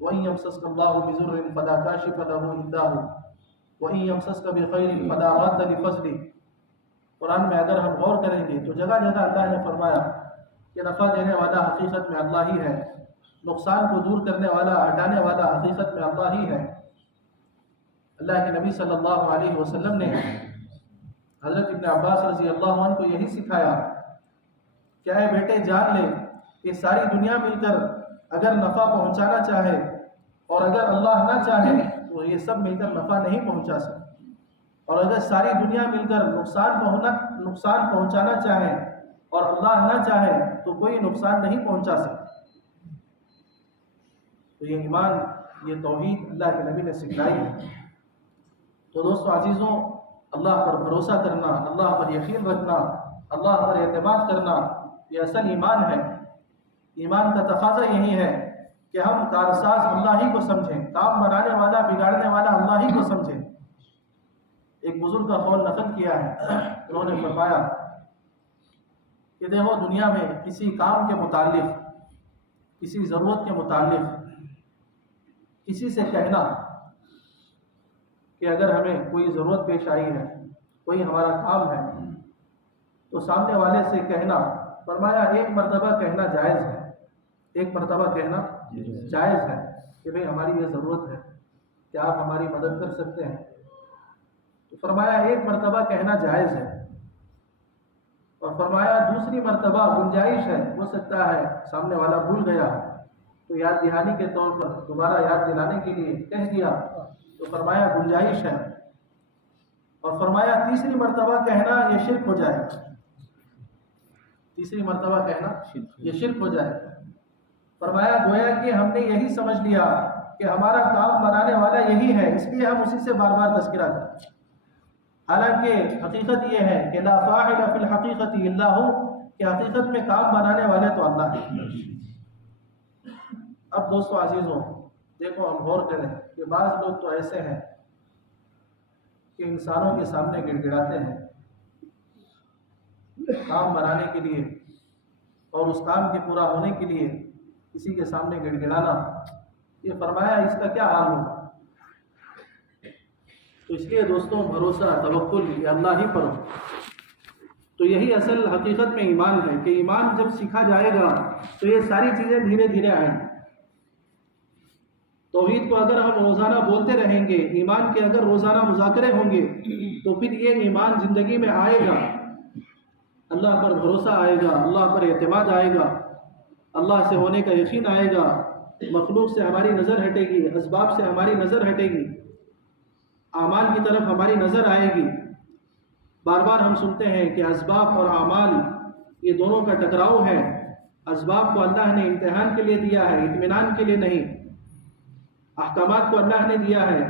وَإِن يَمْسَسْكَ اللَّهُ بِضُرٍّ فَلَا كَاشِفَ لَهُ إِلَّا هُوَ وَإِن يَمْسَسْكَ بِخَيْرٍ فَلَا رَادَّ لِفَضْلِهِ. قرآن میں اگر ہم غور کریں گے تو جگہ جگہ اللہ نے فرمایا کہ نفع دینے والا حقیقت میں اللہ ہی ہے، نقصان کو دور کرنے والا، ہٹانے والا حقیقت میں اللہ ہی ہے. اللہ کے نبی صلی اللہ علیہ وسلم نے حضرت ابن عباس رضی اللہ عنہ کو یہی سکھایا کہ اے بیٹے جان لے کہ ساری دنیا مل کر اگر نفع پہنچانا چاہے اور اگر اللہ نہ چاہے تو یہ سب مل کر نفع نہیں پہنچا سکتے. اور اگر ساری دنیا مل کر نقصان پہنچانا چاہے اور اللہ نہ چاہے تو کوئی نقصان نہیں پہنچا سکتا. تو یہ ایمان، یہ توحید اللہ کے نبی نے سکھلائی ہے. تو دوستو عزیزوں، اللہ پر بھروسہ کرنا، اللہ پر یقین رکھنا، اللہ پر اعتماد کرنا، یہ اصل ایمان ہے. ایمان کا تقاضا یہی ہے کہ ہم کارساز اللہ ہی کو سمجھیں، کام بنانے والا بگاڑنے والا اللہ ہی کو سمجھیں. ایک بزرگ کا قول نقل کیا ہے، انہوں نے فرمایا کہ دیکھو دنیا میں کسی کام کے متعلق، کسی ضرورت کے متعلق کسی سے کہنا کہ اگر ہمیں کوئی ضرورت پیش آئی ہے، کوئی ہمارا کام ہے، تو سامنے والے سے کہنا، فرمایا ایک مرتبہ کہنا جائز ہے، ایک مرتبہ کہنا جائز ہے کہ بھئی ہماری یہ ضرورت ہے، کیا آپ ہماری مدد کر سکتے ہیں؟ تو فرمایا ایک مرتبہ کہنا جائز ہے. اور فرمایا دوسری مرتبہ گنجائش ہے، ہو سکتا ہے سامنے والا بھول گیا تو یاد دہانی کے طور پر دوبارہ یاد دلانے کے لیے کہہ دیا، تو فرمایا گنجائش ہے، اور فرمایا تیسری مرتبہ کہنا یہ شرک ہو جائے گا، تیسری مرتبہ کہنا یہ شرک ہو جائے گا۔ فرمایا گویا کہ ہم نے یہی سمجھ لیا کہ ہمارا کام بنانے والا یہی ہے، اس لیے ہم اسی سے بار بار تذکرہ کریں، حالانکہ حقیقت یہ ہے کہ لا فاعل فی الحقیقت الا ہو، کہ حقیقت میں کام بنانے والے تو اللہ ہے۔ اب دوستو عزیزوں دیکھو، ہم غور کریں کہ بعض لوگ تو ایسے ہیں کہ انسانوں کے سامنے گڑ گڑاتے ہیں کام بنانے کے لیے، اور اس کام کے پورا ہونے کے لیے کسی کے سامنے گڑ گڑانا، یہ فرمایا اس کا کیا حال ہوگا؟ تو اس لیے دوستوں بھروسہ توکل یہ اللہ ہی پر ہو۔ تو یہی اصل حقیقت میں ایمان ہے کہ ایمان جب سیکھا جائے گا تو یہ ساری چیزیں دھیرے دھیرے آئیں گی۔ توحید کو اگر ہم روزانہ بولتے رہیں گے، ایمان کے اگر روزانہ مذاکرے ہوں گے، تو پھر یہ ایمان زندگی میں آئے گا، اللہ پر بھروسہ آئے گا، اللہ پر اعتماد آئے گا، اللہ سے ہونے کا یقین آئے گا، مخلوق سے ہماری نظر ہٹے گی، اسباب سے ہماری نظر ہٹے گی، اعمال کی طرف ہماری نظر آئے گی۔ بار بار ہم سنتے ہیں کہ اسباب اور اعمال یہ دونوں کا ٹکراؤ ہے۔ اسباب کو اللہ نے امتحان کے لیے دیا ہے، اطمینان کے لیے نہیں۔ احکامات کو اللہ نے دیا ہے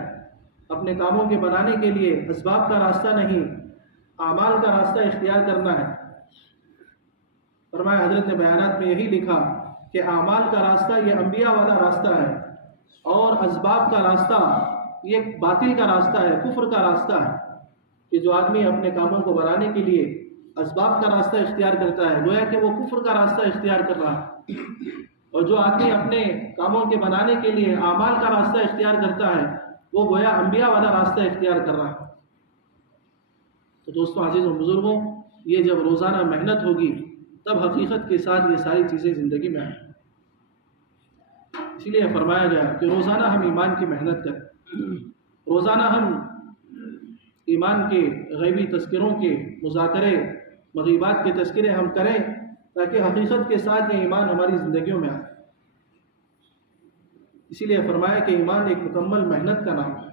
اپنے کاموں کے بنانے کے لیے، اسباب کا راستہ نہیں، اعمال کا راستہ اختیار کرنا ہے۔ فرمایا حضرت نے بیانات میں یہی لکھا کہ اعمال کا راستہ یہ انبیاء والا راستہ ہے، اور اسباب کا راستہ یہ باطل کا راستہ ہے، کفر کا راستہ ہے، کہ جو آدمی اپنے کاموں کو بنانے کے لیے اسباب کا راستہ اختیار کرتا ہے گویا کہ وہ کفر کا راستہ اختیار کر رہا ہے، اور جو آدمی اپنے کاموں کے بنانے کے لیے اعمال کا راستہ اختیار کرتا ہے وہ گویا انبیاء والا راستہ اختیار کر رہا ہے۔ تو دوستوں عزیزوں بزرگوں، یہ جب روزانہ محنت ہوگی تب حقیقت کے ساتھ یہ ساری چیزیں زندگی میں آئیں۔ اسی لیے فرمایا گیا کہ روزانہ ہم ایمان کی محنت کریں، روزانہ ہم ایمان کے غیبی تذکروں کے مذاکرے، مغیبات کے تذکرے ہم کریں، تاکہ حقیقت کے ساتھ یہ ایمان ہماری زندگیوں میں آئے۔ اسی لیے فرمایا کہ ایمان ایک مکمل محنت کا نام ہے۔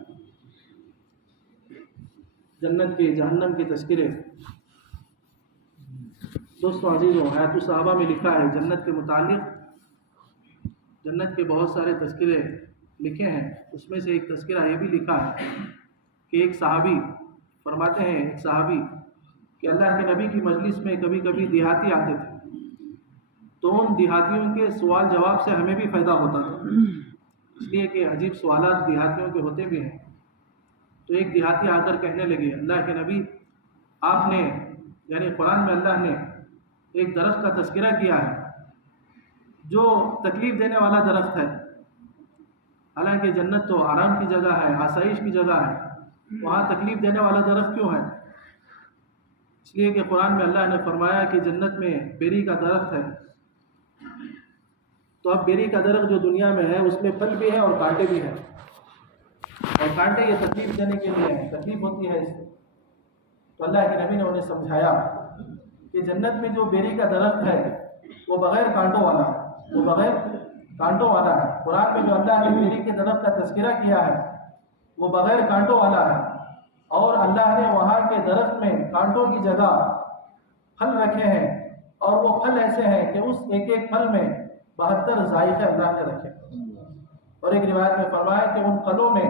جنت کے جہنم کے تذکرے، دوستوں عزیزوں حیات الصحابہ میں لکھا ہے جنت کے متعلق، جنت کے بہت سارے تذکرے لکھے ہیں، اس میں سے ایک تذکرہ یہ بھی لکھا ہے کہ ایک صحابی فرماتے ہیں، ایک صحابی کہ اللہ کے نبی کی مجلس میں کبھی کبھی دیہاتی آتے تھے، تو ان دیہاتیوں کے سوال جواب سے ہمیں بھی فائدہ ہوتا تھا، اس لیے کہ عجیب سوالات دیہاتیوں کے ہوتے بھی ہیں۔ تو ایک دیہاتی آ کر کہنے لگے، اللہ کے نبی آپ نے یعنی قرآن میں اللہ نے ایک درخت کا تذکرہ کیا ہے جو تکلیف دینے والا درخت ہے، حالانکہ جنت تو آرام کی جگہ ہے، آسائش کی جگہ ہے، وہاں تکلیف دینے والا درخت کیوں ہے؟ اس لیے کہ قرآن میں اللہ نے فرمایا کہ جنت میں بیری کا درخت ہے، تو اب بیری کا درخت جو دنیا میں ہے اس میں پھل بھی ہے اور کانٹے بھی ہیں، اور کانٹے یہ تکلیف دینے کے لیے ہیں، تکلیف ہوتی ہے اس سے۔ تو اللہ کے نبی نے انہیں سمجھایا کہ جنت میں جو بیری کا درخت ہے وہ بغیر کانٹوں والا ہے، وہ بغیر کانٹوں والا ہے۔ قرآن میں جو اللہ نے بیری کے درخت کا تذکرہ کیا ہے وہ بغیر کانٹوں والا ہے، اور اللہ نے وہاں کے درخت میں کانٹوں کی جگہ پھل رکھے ہیں، اور وہ پھل ایسے ہیں کہ اس ایک ایک پھل میں 72 ذائقے اللہ نے رکھے، اور ایک روایت میں فرمایا کہ ان پھلوں میں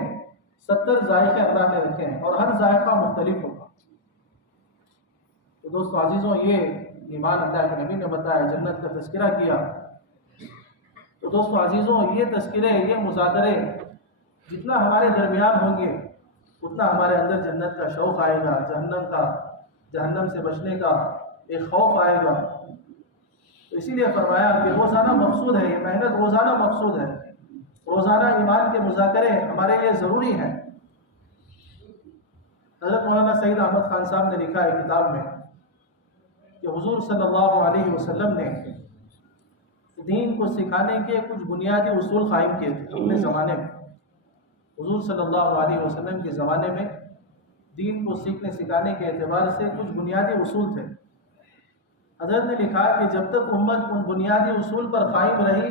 70 ذائقے اللہ نے رکھے ہیں، اور ہر ذائقہ مختلف ہوگا۔ تو دوستو عزیزوں، یہ ایمان اللہ کے نبی نے بتایا، جنت کا تذکرہ کیا۔ تو دوستو عزیزوں، یہ تذکرے، یہ مذاکرے جتنا ہمارے درمیان ہوں گے اتنا ہمارے اندر جنت کا شوق آئے گا، جہنم سے بچنے کا ایک خوف آئے گا۔ تو اسی لیے فرمایا کہ روزانہ مقصود ہے، یہ محنت روزانہ مقصود ہے، روزانہ ایمان کے مذاکرے ہمارے لیے ضروری ہیں۔ حضرت مولانا سعید احمد خان صاحب نے لکھا ہے کتاب میں کہ حضور صلی اللہ علیہ وسلم نے دین کو سکھانے کے کچھ بنیادی اصول قائم کیے تھے اپنے زمانے میں۔ حضور صلی اللہ علیہ وسلم کے زمانے میں دین کو سیکھنے سکھانے کے اعتبار سے کچھ بنیادی اصول تھے۔ حضرت نے لکھا کہ جب تک امت ان بنیادی اصول پر قائم رہی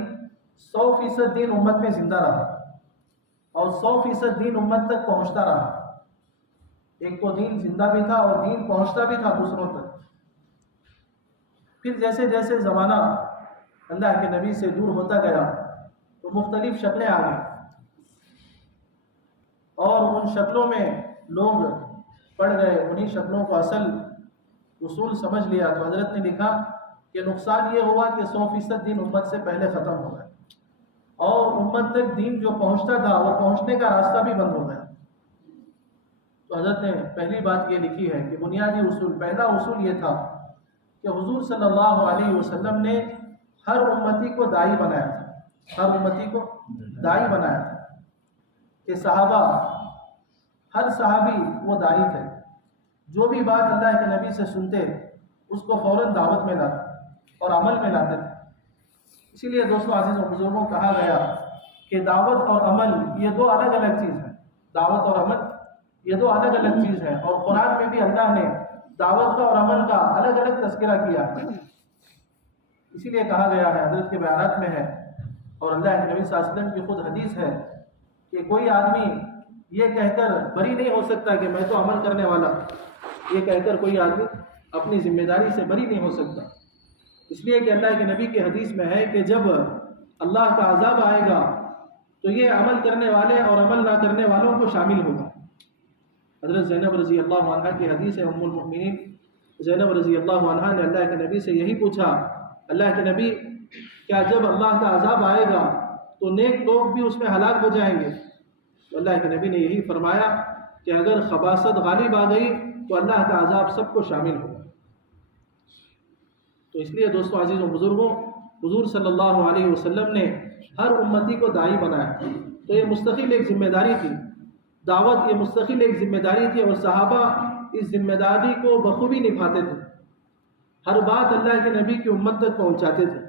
100% دین امت میں زندہ رہا اور 100% دین امت تک پہنچتا رہا۔ ایک تو دین زندہ بھی تھا اور دین پہنچتا بھی تھا دوسروں تک۔ پھر جیسے جیسے زمانہ اللہ کے نبی سے دور ہوتا گیا تو مختلف شکلیں آ گئیں، اور ان شکلوں میں لوگ پڑ گئے، انہی شکلوں کو اصل اصول سمجھ لیا۔ تو حضرت نے لکھا کہ نقصان یہ ہوا کہ 100% دین امت سے پہلے ختم ہو گیا، اور امت تک دین جو پہنچتا تھا وہ پہنچنے کا راستہ بھی بند ہو گیا۔ تو حضرت نے پہلی بات یہ لکھی ہے کہ بنیادی اصول، پہلا اصول یہ تھا کہ حضور صلی اللہ علیہ وسلم نے ہر امتی کو داعی بنایا تھا، ہر امتی کو داعی بنایا تھا کہ صحابہ، ہر صحابی وہ داعی تھے، جو بھی بات اللہ کے نبی سے سنتے اس کو فوراً دعوت میں لاتے اور عمل میں لاتے تھے۔ اسی لیے دوستوں، عزیز و بزرگوں، کہا گیا کہ دعوت اور عمل یہ دو الگ الگ چیز ہیں، دعوت اور عمل یہ دو الگ الگ چیز ہیں، اور قرآن میں بھی اللہ نے دعوت کا اور عمل کا الگ الگ تذکرہ کیا ہے۔ اسی لیے کہا گیا ہے، حضرت کے بیانات میں ہے اور اللہ کے نبی صلی اللہ علیہ وسلم کی خود حدیث ہے کہ کوئی آدمی یہ کہہ کر بری نہیں ہو سکتا کہ میں تو عمل کرنے والا، یہ کہہ کر کوئی آدمی اپنی ذمہ داری سے بری نہیں ہو سکتا، اس لیے کہ اللہ کے نبی کی حدیث میں ہے کہ جب اللہ کا عذاب آئے گا تو یہ عمل کرنے والے اور عمل نہ کرنے والوں کو شامل ہوگا۔ حضرت زینب رضی اللہ عنہ کی حدیث ہے، ام المؤمنین زینب رضی اللہ عنہ نے اللہ کے نبی سے یہی پوچھا، اللہ کے نبی کیا جب اللہ کا عذاب آئے گا تو نیک لوگ بھی اس میں ہلاک ہو جائیں گے؟ تو اللہ کے نبی نے یہی فرمایا کہ اگر خباثت غالب آ گئی تو اللہ کا عذاب سب کو شامل ہوگا۔ تو اس لیے دوستوں، عزیز و بزرگوں، حضور صلی اللہ علیہ وسلم نے ہر امتی کو داعی بنایا، تو یہ مستقل ایک ذمہ داری تھی، دعوت یہ مستقل ایک ذمہ داری تھی، اور صحابہ اس ذمہ داری کو بخوبی نبھاتے تھے، ہر بات اللہ کے نبی کی امت تک پہنچاتے تھے،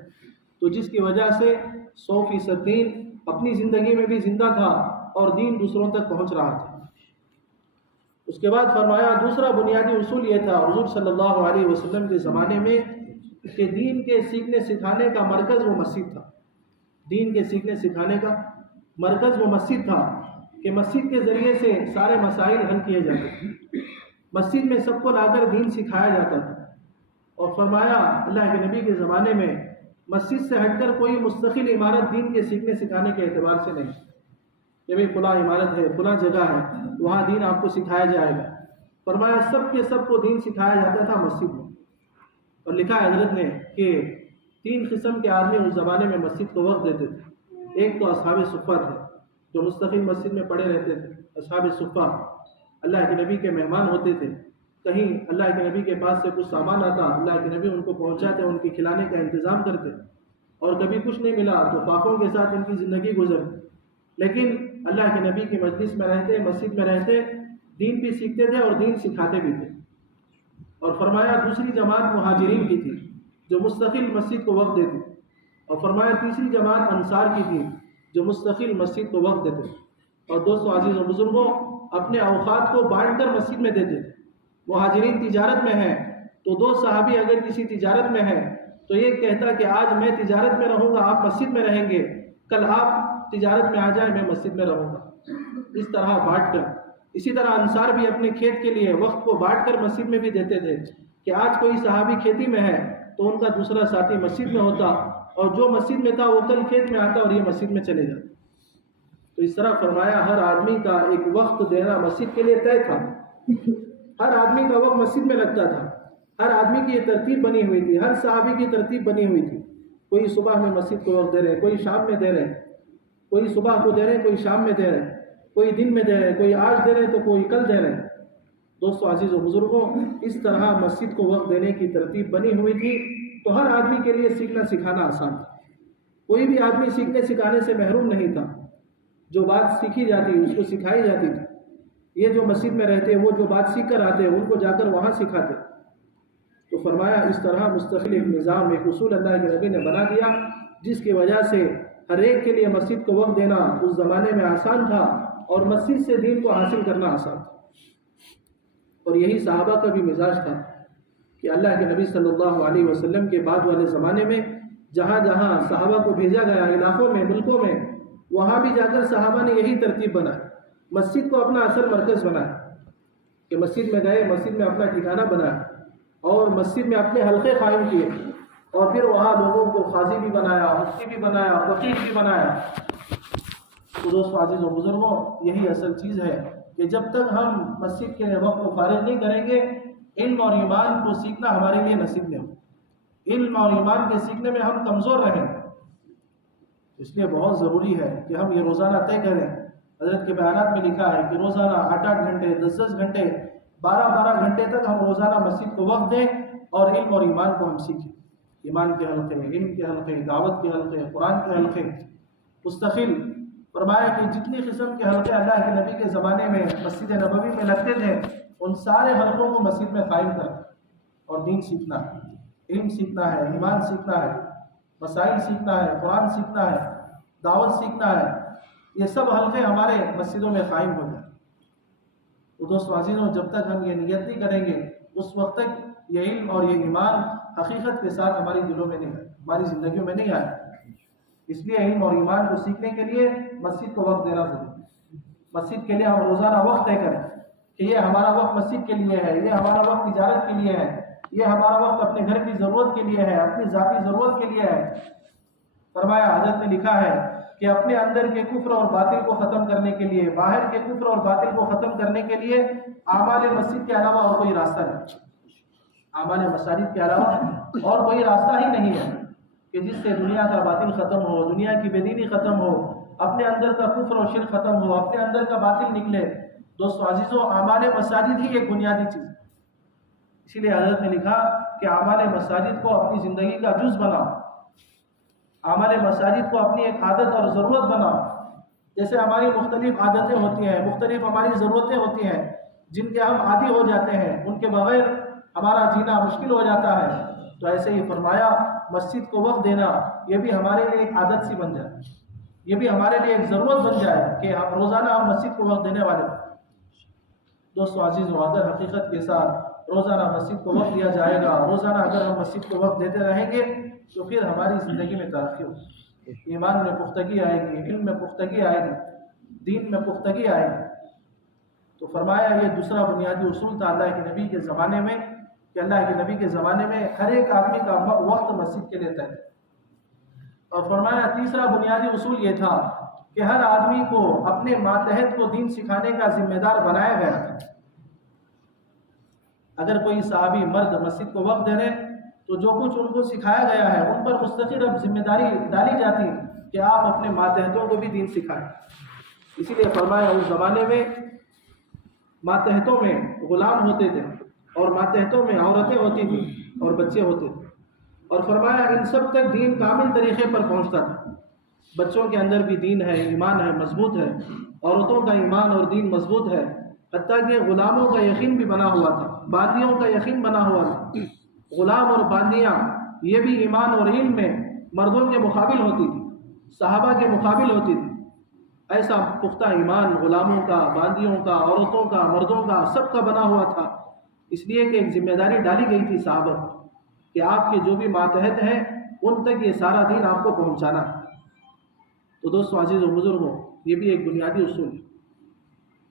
تو جس کی وجہ سے 100% دین اپنی زندگی میں بھی زندہ تھا اور دین دوسروں تک پہنچ رہا تھا۔ اس کے بعد فرمایا دوسرا بنیادی اصول یہ تھا حضور صلی اللہ علیہ وسلم کے زمانے میں کہ دین کے سیکھنے سکھانے کا مرکز وہ مسجد تھا، دین کے سیکھنے سکھانے کا مرکز وہ مسجد تھا، کہ مسجد کے ذریعے سے سارے مسائل حل کیے جاتے تھے، مسجد میں سب کو لا کر دین سکھایا جاتا تھا۔ اور فرمایا اللہ کے نبی کے زمانے میں مسجد سے ہٹ کر کوئی مستقل عمارت دین کے سیکھنے سکھانے کے اعتبار سے نہیں، کہ بھئی فلاں عمارت ہے، فلاں جگہ ہے، وہاں دین آپ کو سکھایا جائے گا۔ فرمایا سب کے سب کو دین سکھایا جاتا تھا مسجد میں۔ اور لکھا ہے حضرت نے کہ 3 قسم کے آدمی اس زمانے میں مسجد کو وقت دیتے تھے۔ ایک تو اصحاب صفہ تھے، جو مستقل مسجد میں پڑے رہتے تھے۔ اصحاب صفہ اللہ کے نبی کے مہمان ہوتے تھے، کہیں اللہ کے نبی کے پاس سے کچھ سامان آتا، اللہ کے نبی ان کو پہنچاتے، ان کے کھلانے کا انتظام کرتے، اور کبھی کچھ نہیں ملا تو فاقوں کے ساتھ ان کی زندگی گزرتی، لیکن اللہ کے نبی کی مجلس میں رہتے، مسجد میں رہتے، دین بھی سیکھتے تھے اور دین سکھاتے بھی تھے۔ اور فرمایا دوسری جماعت مہاجرین کی تھی، جو مستقل مسجد کو وقت دیتی، اور فرمایا تیسری جماعت انصار کی تھی، جو مستقل مسجد کو وقت دیتے۔ اور دوستوں، عزیز و بزرگوں، اپنے اوقات کو بانٹ کر مسجد میں دیتے تھے۔ مہاجرین تجارت میں ہیں تو 2 صحابی اگر کسی تجارت میں ہیں تو یہ کہتا کہ آج میں تجارت میں رہوں گا، آپ مسجد میں رہیں گے، کل آپ تجارت میں آ جائیں، میں مسجد میں رہوں گا، اس طرح بانٹ کر۔ اسی طرح انصار بھی اپنے کھیت کے لیے وقت کو بانٹ کر مسجد میں بھی دیتے تھے، کہ آج کوئی صحابی کھیتی میں ہے تو ان کا دوسرا ساتھی مسجد میں ہوتا، اور جو مسجد میں تھا وہ کل کھیت میں آتا اور یہ مسجد میں چلے جاتے۔ تو اس طرح فرمایا ہر آدمی کا ایک وقت دینا مسجد کے لیے طے تھا، ہر آدمی کا وقت مسجد میں لگتا تھا، ہر آدمی کی یہ ترتیب بنی ہوئی تھی، ہر صحابی کی ترتیب بنی ہوئی تھی۔ کوئی صبح میں مسجد کو وقت دے رہے، کوئی شام میں دے رہے، کوئی صبح کو دے رہے، کوئی شام میں دے رہے، کوئی دن میں دے رہے، کوئی آج دے رہے تو کوئی کل دے رہے۔ دوستو، عزیز و بزرگوں، اس طرح مسجد کو وقت دینے کی ترتیب بنی ہوئی تھی، تو ہر آدمی کے لیے سیکھنا سکھانا آسان تھا، کوئی بھی آدمی سیکھنے سکھانے سے محروم نہیں تھا، جو بات سیکھی جاتی اس کو سکھائی جاتی تھی۔ یہ جو مسجد میں رہتے وہ جو بات سیکھ کر آتے ان کو جا کر وہاں سکھاتے۔ تو فرمایا اس طرح مستقل ایک نظام، ایک اصول اللہ کے نبی نے بنا دیا، جس کی وجہ سے ہر ایک کے لیے مسجد کو وقت دینا اس زمانے میں آسان تھا، اور مسجد سے دین کو حاصل کرنا آسان تھا۔ اور یہی صحابہ کا بھی مزاج تھا کہ اللہ کے نبی صلی اللہ علیہ وسلم کے بعد والے زمانے میں جہاں جہاں صحابہ کو بھیجا گیا علاقوں میں، ملکوں میں، وہاں بھی جا کر صحابہ نے یہی ترتیب بنائی، مسجد کو اپنا اصل مرکز بنایا کہ مسجد میں گئے، مسجد میں اپنا ٹھکانہ بنایا اور مسجد میں اپنے حلقے قائم کیے، اور پھر وہاں لوگوں کو قاضی بھی بنایا، مفتی بھی بنایا، وکیل بھی بنایا۔ تو دوستو عزیز و بزرگوں، یہی اصل چیز ہے کہ جب تک ہم مسجد کے وقت کو فارغ نہیں کریں گے، علم اور ایمان کو سیکھنا ہمارے لیے نصیب نہیں ہو۔ علم اور ایمان کے سیکھنے میں ہم کمزور رہیں، اس لیے بہت ضروری ہے کہ ہم یہ روزانہ طے کریں۔ حضرت کے بیانات میں لکھا ہے کہ روزانہ 8-8 گھنٹے، 10-10 گھنٹے، 12-12 گھنٹے تک ہم روزانہ مسجد کو وقت دیں اور علم اور ایمان کو ہم سیکھیں۔ ایمان کے حلقے، علم کے حلقے، دعوت کے حلقے، قرآن کے حلقے مستقل۔ فرمایا کہ جتنی قسم کے حلقے اللہ کے نبی کے زمانے میں مسجد نبوی میں لگتے تھے، ان سارے حلقوں کو مسجد میں قائم کرنا اور دین سیکھنا ہے، علم سیکھنا ہے، ایمان سیکھنا ہے، مسائل سیکھنا ہے، قرآن سیکھنا ہے، دعوت سیکھنا ہے۔ یہ سب حلقے ہمارے مسجدوں میں قائم ہو جائیں۔ تو دوستو عزیزوں، جب تک ہم یہ نیت نہیں کریں گے، اس وقت تک یہ علم اور یہ ایمان حقیقت کے ساتھ ہماری دلوں میں نہیں آئے، ہماری زندگیوں میں نہیں آئے۔ اس لیے علم اور ایمان کو سیکھنے کے لیے مسجد کو وقت دینا ضروری ہے۔ مسجد کے لیے ہم روزانہ وقت طے کریں کہ یہ ہمارا وقت مسجد کے لیے ہے، یہ ہمارا وقت تجارت کے لیے ہے، یہ ہمارا وقت اپنے گھر کی ضرورت کے لیے ہے، اپنی ذاتی ضرورت کے لیے ہے۔ فرمایا، حضرت نے لکھا ہے کہ اپنے اندر کے کفر اور باطل کو ختم کرنے کے لیے، باہر کے کفر اور باطل کو ختم کرنے کے لیے اعمال مسجد کے علاوہ اور کوئی راستہ نہیں، اعمال مساجد کے علاوہ اور کوئی راستہ ہی نہیں ہے کہ جس سے دنیا کا باطل ختم ہو، دنیا کی بے دینی ختم ہو، اپنے اندر کا کفر اور شرک ختم ہو، اپنے اندر کا باطل نکلے۔ دوستو عزیزوں، اعمال مساجد ہی ایک بنیادی چیز ہے۔ اسی لیے حضرت نے لکھا کہ اعمال مساجد کو اپنی زندگی کا جز بناؤ، اعمال مساجد کو اپنی ایک عادت اور ضرورت بناؤ۔ جیسے ہماری مختلف عادتیں ہوتی ہیں، مختلف ہماری ضرورتیں ہوتی ہیں جن کے ہم عادی ہو جاتے ہیں، ان کے بغیر ہمارا جینا مشکل ہو جاتا ہے۔ تو ایسے ہی فرمایا، مسجد کو وقت دینا یہ بھی ہمارے لیے ایک عادت سی بن جائے، یہ بھی ہمارے لیے ایک ضرورت بن جائے کہ ہم روزانہ ہم مسجد کو وقت دینے والے ہیں۔ دوستو عزیزو، اگر حقیقت کے ساتھ روزانہ مسجد کو وقت دیا جائے گا، روزانہ اگر ہم مسجد کو وقت دیتے رہیں گے، تو پھر ہماری زندگی میں ترقی ہوگی، ایمان میں پختگی آئے گی، علم میں پختگی آئے گی، دین میں پختگی آئے گی۔ تو فرمایا، یہ دوسرا بنیادی اصول تھا اللہ کے نبی کے زمانے میں کہ اللہ کے نبی کے زمانے میں ہر ایک آدمی کا وقت مسجد کے لیے طے ہے۔ اور فرمایا، تیسرا بنیادی اصول یہ تھا کہ ہر آدمی کو اپنے ماتحت کو دین سکھانے کا ذمہ دار بنایا گیا تھا۔ اگر کوئی صحابی مرد مسجد کو وقت دے رہے تو جو کچھ ان کو سکھایا گیا ہے ان پر مستقل اب ذمہ داری ڈالی جاتی کہ آپ اپنے ماتحتوں کو بھی دین سکھائیں۔ اسی لیے فرمایا، اس زمانے میں ماتحتوں میں غلام ہوتے تھے اور ماتحتوں میں عورتیں ہوتی تھیں اور بچے ہوتے تھے، اور فرمایا ان سب تک دین کامل طریقے پر پہنچتا تھا۔ بچوں کے اندر بھی دین ہے، ایمان ہے، مضبوط ہے، عورتوں کا ایمان اور دین مضبوط ہے، حتیٰ کہ غلاموں کا یقین بھی بنا ہوا تھا، باندیوں کا یقین بنا ہوا تھا۔ غلام اور باندیاں یہ بھی ایمان اور علم میں مردوں کے مقابل ہوتی تھی، صحابہ کے مقابل ہوتی تھی۔ ایسا پختہ ایمان غلاموں کا، باندیوں کا، عورتوں کا، مردوں کا، سب کا بنا ہوا تھا، اس لیے کہ ایک ذمہ داری ڈالی گئی تھی صحابہ کہ آپ کے جو بھی ماتحت ہیں ان تک یہ سارا دین آپ کو پہنچانا ہے۔ تو دوستو عزیز و بزرگوں، یہ بھی ایک بنیادی اصول ہے۔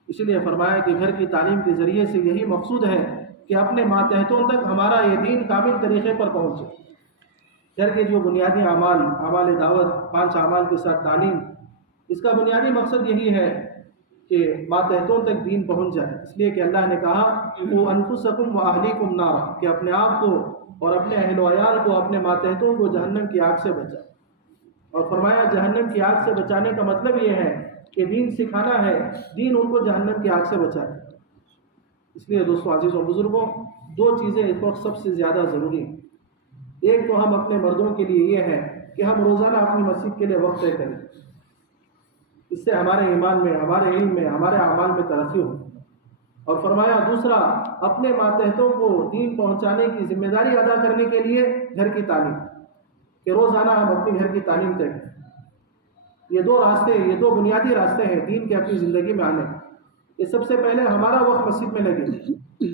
اسی لیے فرمایا کہ گھر کی تعلیم کے ذریعے سے یہی مقصود ہے کہ اپنے ماتحتوں تک ہمارا یہ دین کامل طریقے پر پہنچے۔ گھر کے جو بنیادی اعمال، اعمال دعوت، 5 اعمال کے ساتھ تعلیم، اس کا بنیادی مقصد یہی ہے کہ ماتحتوں تک دین پہنچ جائے۔ اس لیے کہ اللہ نے کہا وہ انفسکم و اہلیکم نارا، کہ اپنے آپ کو اور اپنے اہل و عیال کو، اپنے ماتحتوں کو جہنم کی آگ سے بچائے۔ اور فرمایا جہنم کی آگ سے بچانے کا مطلب یہ ہے کہ دین سکھانا ہے، دین ان کو جہنم کی آگ سے بچائے۔ اس لیے دوستو عزیز و بزرگوں، 2 چیزیں اس وقت سب سے زیادہ ضروری ہیں۔ ایک تو ہم اپنے مردوں کے لیے یہ ہے کہ ہم روزانہ اپنی مسجد کے لیے وقت طے کریں، اس سے ہمارے ایمان میں، ہمارے علم میں، ہمارے اعمال میں ترقی ہو۔ اور فرمایا دوسرا، اپنے ماتحتوں کو دین پہنچانے کی ذمہ داری ادا کرنے کے لیے گھر کی تعلیم، کہ روزانہ ہم اپنی گھر کی تعلیم طے کریں۔ یہ 2 راستے، یہ 2 بنیادی راستے ہیں دین کے اپنی زندگی میں آنے۔ کہ سب سے پہلے ہمارا وقت مسجد میں لگے،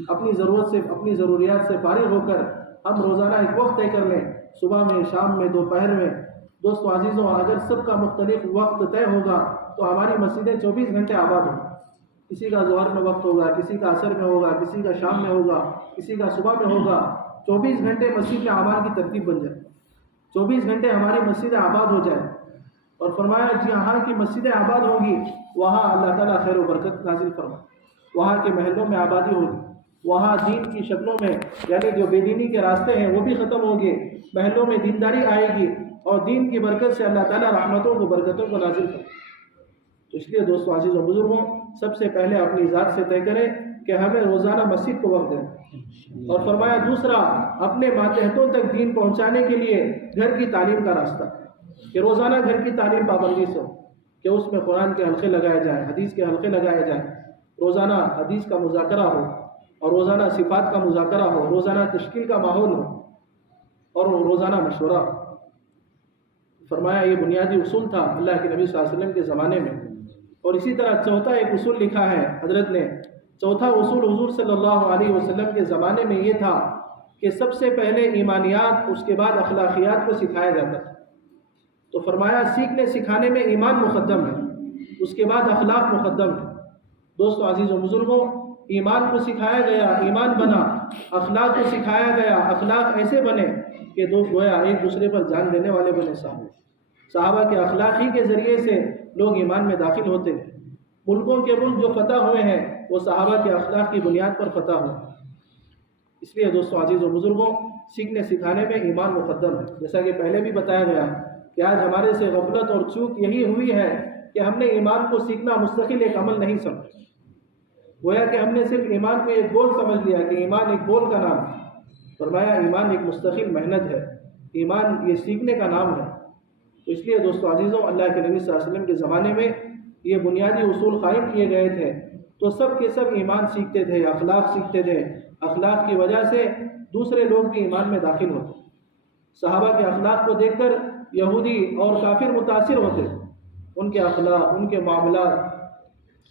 اپنی ضرورت سے، اپنی ضروریات سے فارغ ہو کر ہم روزانہ ایک وقت طے کر لیں، صبح میں، شام میں، دوپہر میں۔ دوستو عزیزوں، اگر سب کا مختلف وقت طے ہوگا تو ہماری مسجدیں 24 گھنٹے آباد ہوں۔ کسی کا ظہر میں وقت ہوگا، کسی کا عصر میں ہوگا، کسی کا شام میں ہوگا، کسی کا صبح میں ہوگا۔ 24 گھنٹے مسجد میں اعمال کی ترتیب بن جائے، 24 گھنٹے ہماری مسجدیں آباد ہو جائیں۔ اور فرمایا جہاں کی مسجدیں آباد ہوں گی وہاں اللہ تعالیٰ خیر و برکت نازل فرمائے، وہاں کے محلوں میں آبادی ہوگی، وہاں دین کی شکلوں میں، یعنی جو بے دینی کے راستے ہیں وہ بھی ختم ہوں گے، محلوں میں دینداری آئے گی، اور دین کی برکت سے اللہ تعالیٰ رحمتوں کو، برکتوں کو نازل فرمائے۔ تو اس لیے دوستو عزیز و بزرگوں، سب سے پہلے اپنی ذات سے طے کریں کہ ہمیں روزانہ مسجد کو وقت دیں، اور فرمایا دوسرا، اپنے ماتحتوں تک دین پہنچانے کے لیے گھر کی تعلیم کا راستہ، کہ روزانہ گھر کی تعلیم پابندی سے ہو، کہ اس میں قرآن کے حلقے لگائے جائیں، حدیث کے حلقے لگائے جائیں، روزانہ حدیث کا مذاکرہ ہو، اور روزانہ صفات کا مذاکرہ ہو، روزانہ تشکیل کا ماحول ہو، اور روزانہ مشورہ ہو۔ فرمایا یہ بنیادی اصول تھا اللہ کے نبی صلی اللہ علیہ وسلم کے زمانے میں۔ اور اسی طرح چوتھا ایک اصول لکھا ہے حضرت نے، چوتھا اصول حضور صلی اللہ علیہ وسلم کے زمانے میں یہ تھا کہ سب سے پہلے ایمانیات، اس کے بعد اخلاقیات کو سکھایا جاتا تھا۔ تو فرمایا سیکھنے سکھانے میں ایمان مقدم ہے، اس کے بعد اخلاق مقدم ہے۔ دوستو عزیز و بزرگوں، ایمان کو سکھایا گیا، ایمان بنا، اخلاق کو سکھایا گیا، اخلاق ایسے بنے کہ گویا ایک دوسرے پر جان دینے والے بنے صحابہ کے اخلاق ہی کے ذریعے سے لوگ ایمان میں داخل ہوتے ہیں۔ ملکوں کے ملک جو فتح ہوئے ہیں وہ صحابہ کے اخلاق کی بنیاد پر فتح ہوئے۔ اس لیے دوستو عزیز و بزرگوں، سیکھنے سکھانے میں ایمان مقدم ہے۔ جیسا کہ پہلے بھی بتایا گیا کہ آج ہمارے سے غفلت اور چوک یہی ہوئی ہے کہ ہم نے ایمان کو سیکھنا مستقل ایک عمل نہیں سمجھا، گویا کہ ہم نے صرف ایمان کو ایک گول سمجھ لیا کہ ایمان ایک گول کا نام ہے۔ فرمایا ایمان ایک مستقل محنت ہے، ایمان یہ سیکھنے کا نام ہے۔ تو اس لیے دوستو عزیزوں، اللہ کے نبی صلی اللہ علیہ وسلم کے زمانے میں یہ بنیادی اصول قائم کیے گئے تھے، تو سب کے سب ایمان سیکھتے تھے، اخلاق سیکھتے تھے، اخلاق کی وجہ سے دوسرے لوگ بھی ایمان میں داخل ہوتے۔ صحابہ کے اخلاق کو دیکھ کر یہودی اور کافر متاثر ہوتے، ان کے اخلاق، ان کے معاملات،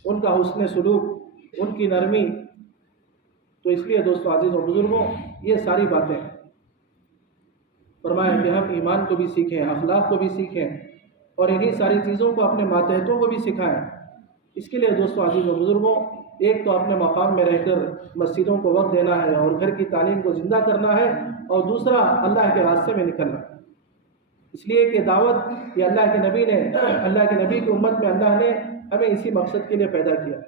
ان کا حسن سلوک، ان کی نرمی۔ تو اس لیے دوستو عزیز و بزرگوں، یہ ساری باتیں فرمایا کہ ہم ایمان کو بھی سیکھیں، اخلاق کو بھی سیکھیں، اور انہی ساری چیزوں کو اپنے ماتحتوں کو بھی سکھائیں۔ اس کے لیے دوستو عزیز و بزرگوں، ایک تو اپنے مقام میں رہ کر مسجدوں کو وقت دینا ہے اور گھر کی تعلیم کو زندہ کرنا ہے، اور دوسرا اللہ کے راستے میں نکلنا ہے۔ اس لیے کہ دعوت یہ اللہ کے نبی کی امت میں اللہ نے ہمیں اسی مقصد کے لیے پیدا کیا۔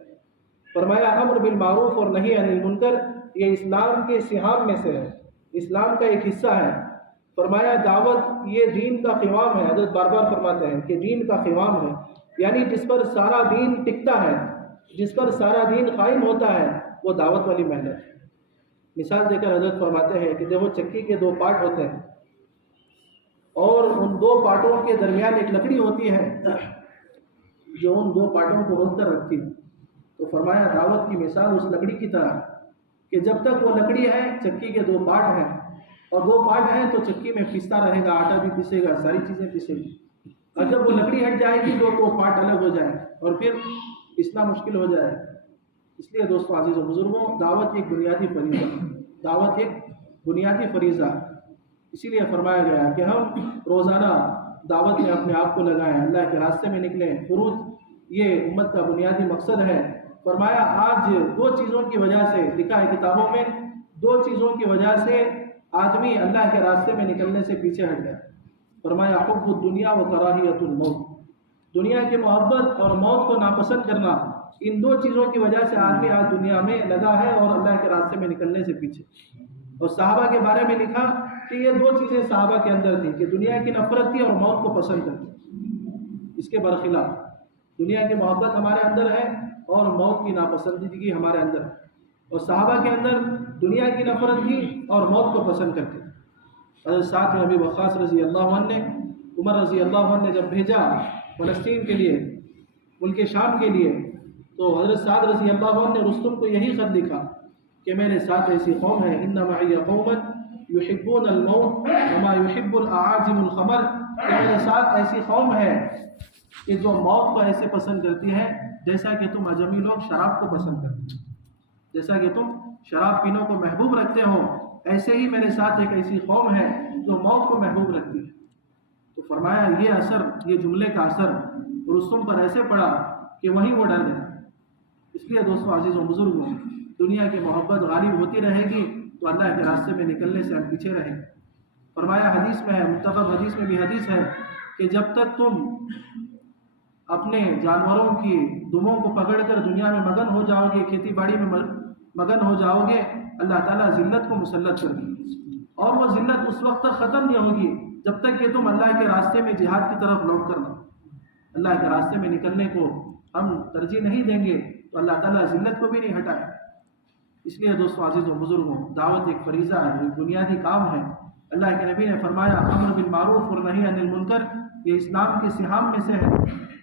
فرمایا امر بالمعروف اور نہی عن المنکر یہ اسلام کے سہام میں سے ہے، اسلام کا ایک حصہ ہے۔ فرمایا دعوت یہ دین کا قوام ہے، حضرت بار بار فرماتے ہیں کہ دین کا قوام ہے، یعنی جس پر سارا دین ٹکتا ہے، جس پر سارا دین قائم ہوتا ہے، وہ دعوت والی محنت ہے۔ مثال دے کر حضرت فرماتے ہیں کہ دیکھو چکی کے 2 پارٹ ہوتے ہیں، اور ان 2 پارٹوں کے درمیان ایک لکڑی ہوتی ہے جو ان 2 پارٹوں کو روک کر رکھتی ہے۔ تو فرمایا دعوت کی مثال اس لکڑی کی طرح کہ جب تک وہ لکڑی ہے، چکی کے 2 پارٹ ہیں، اور 2 پارٹ ہیں تو چکی میں پیستا رہے گا، آٹا بھی پیسے گا، ساری چیزیں پیسے گی۔ اور جب وہ لکڑی ہٹ جائے گی تو وہ پارٹ الگ ہو جائے اور پھر پیسنا مشکل ہو جائے۔ اس لیے دوستو عزیز و بزرگوں، دعوت ایک بنیادی فریضہ، دعوت ایک بنیادی فریضہ۔ اسی لیے فرمایا گیا کہ ہم روزانہ دعوت میں اپنے آپ کو لگائیں، اللہ کے راستے میں نکلیں۔ خروج یہ امت کا بنیادی مقصد ہے۔ فرمایا آج 2 چیزوں کی وجہ سے، لکھا ہے کتابوں میں، 2 چیزوں کی وجہ سے آدمی اللہ کے راستے میں نکلنے سے پیچھے ہٹ گیا۔ فرمایا حب الدنیا و کراہیت الموت، دنیا کی محبت اور موت کو ناپسند کرنا، ان 2 چیزوں کی وجہ سے آدمی آج دنیا میں لگا ہے اور اللہ کے راستے میں نکلنے سے پیچھے۔ اور صحابہ کے بارے میں لکھا کہ یہ 2 چیزیں صحابہ کے اندر تھی کہ دنیا کی نفرت تھی اور موت کو پسند کرتی۔ اس کے برخلاف دنیا کی محبت ہمارے اندر ہے اور موت کی ناپسندیدگی ہمارے اندر ہے، اور صحابہ کے اندر دنیا کی نفرت تھی اور موت کو پسند کرتے۔ حضرت سعد بن ابی وقاص رضی اللہ عنہ نے، عمر رضی اللہ عنہ نے جب بھیجا فلسطین کے لیے، ملک شام کے لیے، تو حضرت سعد رضی اللہ عنہ نے رستم کو یہی خط لکھا کہ میرے ساتھ ایسی قوم ہے، ان معی قوما یحبون الموت وما یحب الاعاجم الخمر، کہ میرے ساتھ ایسی قوم ہے کہ جو موت کو ایسے پسند کرتی ہے جیسا کہ تم عجمی لوگ شراب کو پسند کرتے ہو، جیسا کہ تم شراب پینے کو محبوب رکھتے ہو، ایسے ہی میرے ساتھ ایک ایسی قوم ہے جو موت کو محبوب رکھتی ہے۔ تو فرمایا یہ اثر، یہ جملے کا اثر رستم پر ایسے پڑا کہ وہیں وہ ڈر گئے۔ اس لیے دوستوں، عزیزوں، بزرگوں، دنیا کی محبت غالب ہوتی رہے گی تو اللہ کے راستے میں نکلنے سے ہم پیچھے رہیں گے۔ فرمایا حدیث میں ہے، منتخب حدیث میں بھی حدیث ہے کہ جب تک تم اپنے جانوروں کی دموں کو پکڑ کر دنیا میں مگن ہو جاؤ گے، کھیتی باڑی میں مگن ہو جاؤ گے، اللہ تعالیٰ ذلت کو مسلط کر دے گی، اور وہ ذلت اس وقت تک ختم نہیں ہوگی جب تک کہ تم اللہ کے راستے میں جہاد کی طرف لوٹ کر نہ، اللہ کے راستے میں نکلنے کو ہم ترجیح نہیں دیں گے تو اللہ تعالیٰ ذلت کو بھی نہیں ہٹائے۔ اس لیے دوستوں، عزیزوں، بزرگوں، دعوت ایک فریضہ ہے، ایک بنیادی کام ہے۔ اللہ کے نبی نے فرمایا امر بالمعروف اور نہی عن المنکر یہ اسلام کے سہام میں سے ہے،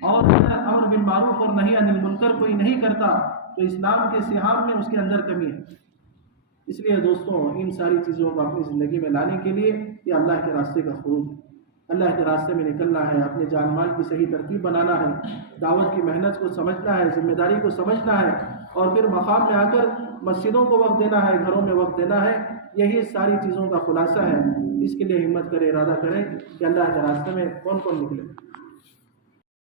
اور اگر امر بالمعروف اور نہی عن المنکر کوئی نہیں کرتا تو اسلام کے سہام میں اس کے اندر کمی ہے۔ اس لیے دوستوں، ان ساری چیزوں کو اپنی زندگی میں لانے کے لیے یہ اللہ کے راستے کا خروج ہے، اللہ کے راستے میں نکلنا ہے، اپنے جان مال کی صحیح ترتیب بنانا ہے، دعوت کی محنت کو سمجھنا ہے، ذمہ داری کو سمجھنا ہے، اور پھر مقام میں آ کر مسجدوں کو وقت دینا ہے، گھروں میں وقت دینا ہے۔ یہی ساری چیزوں کا خلاصہ ہے۔ اس کے لیے ہمت کرے، ارادہ کرے کہ اللہ کے راستے میں کون کون نکلے۔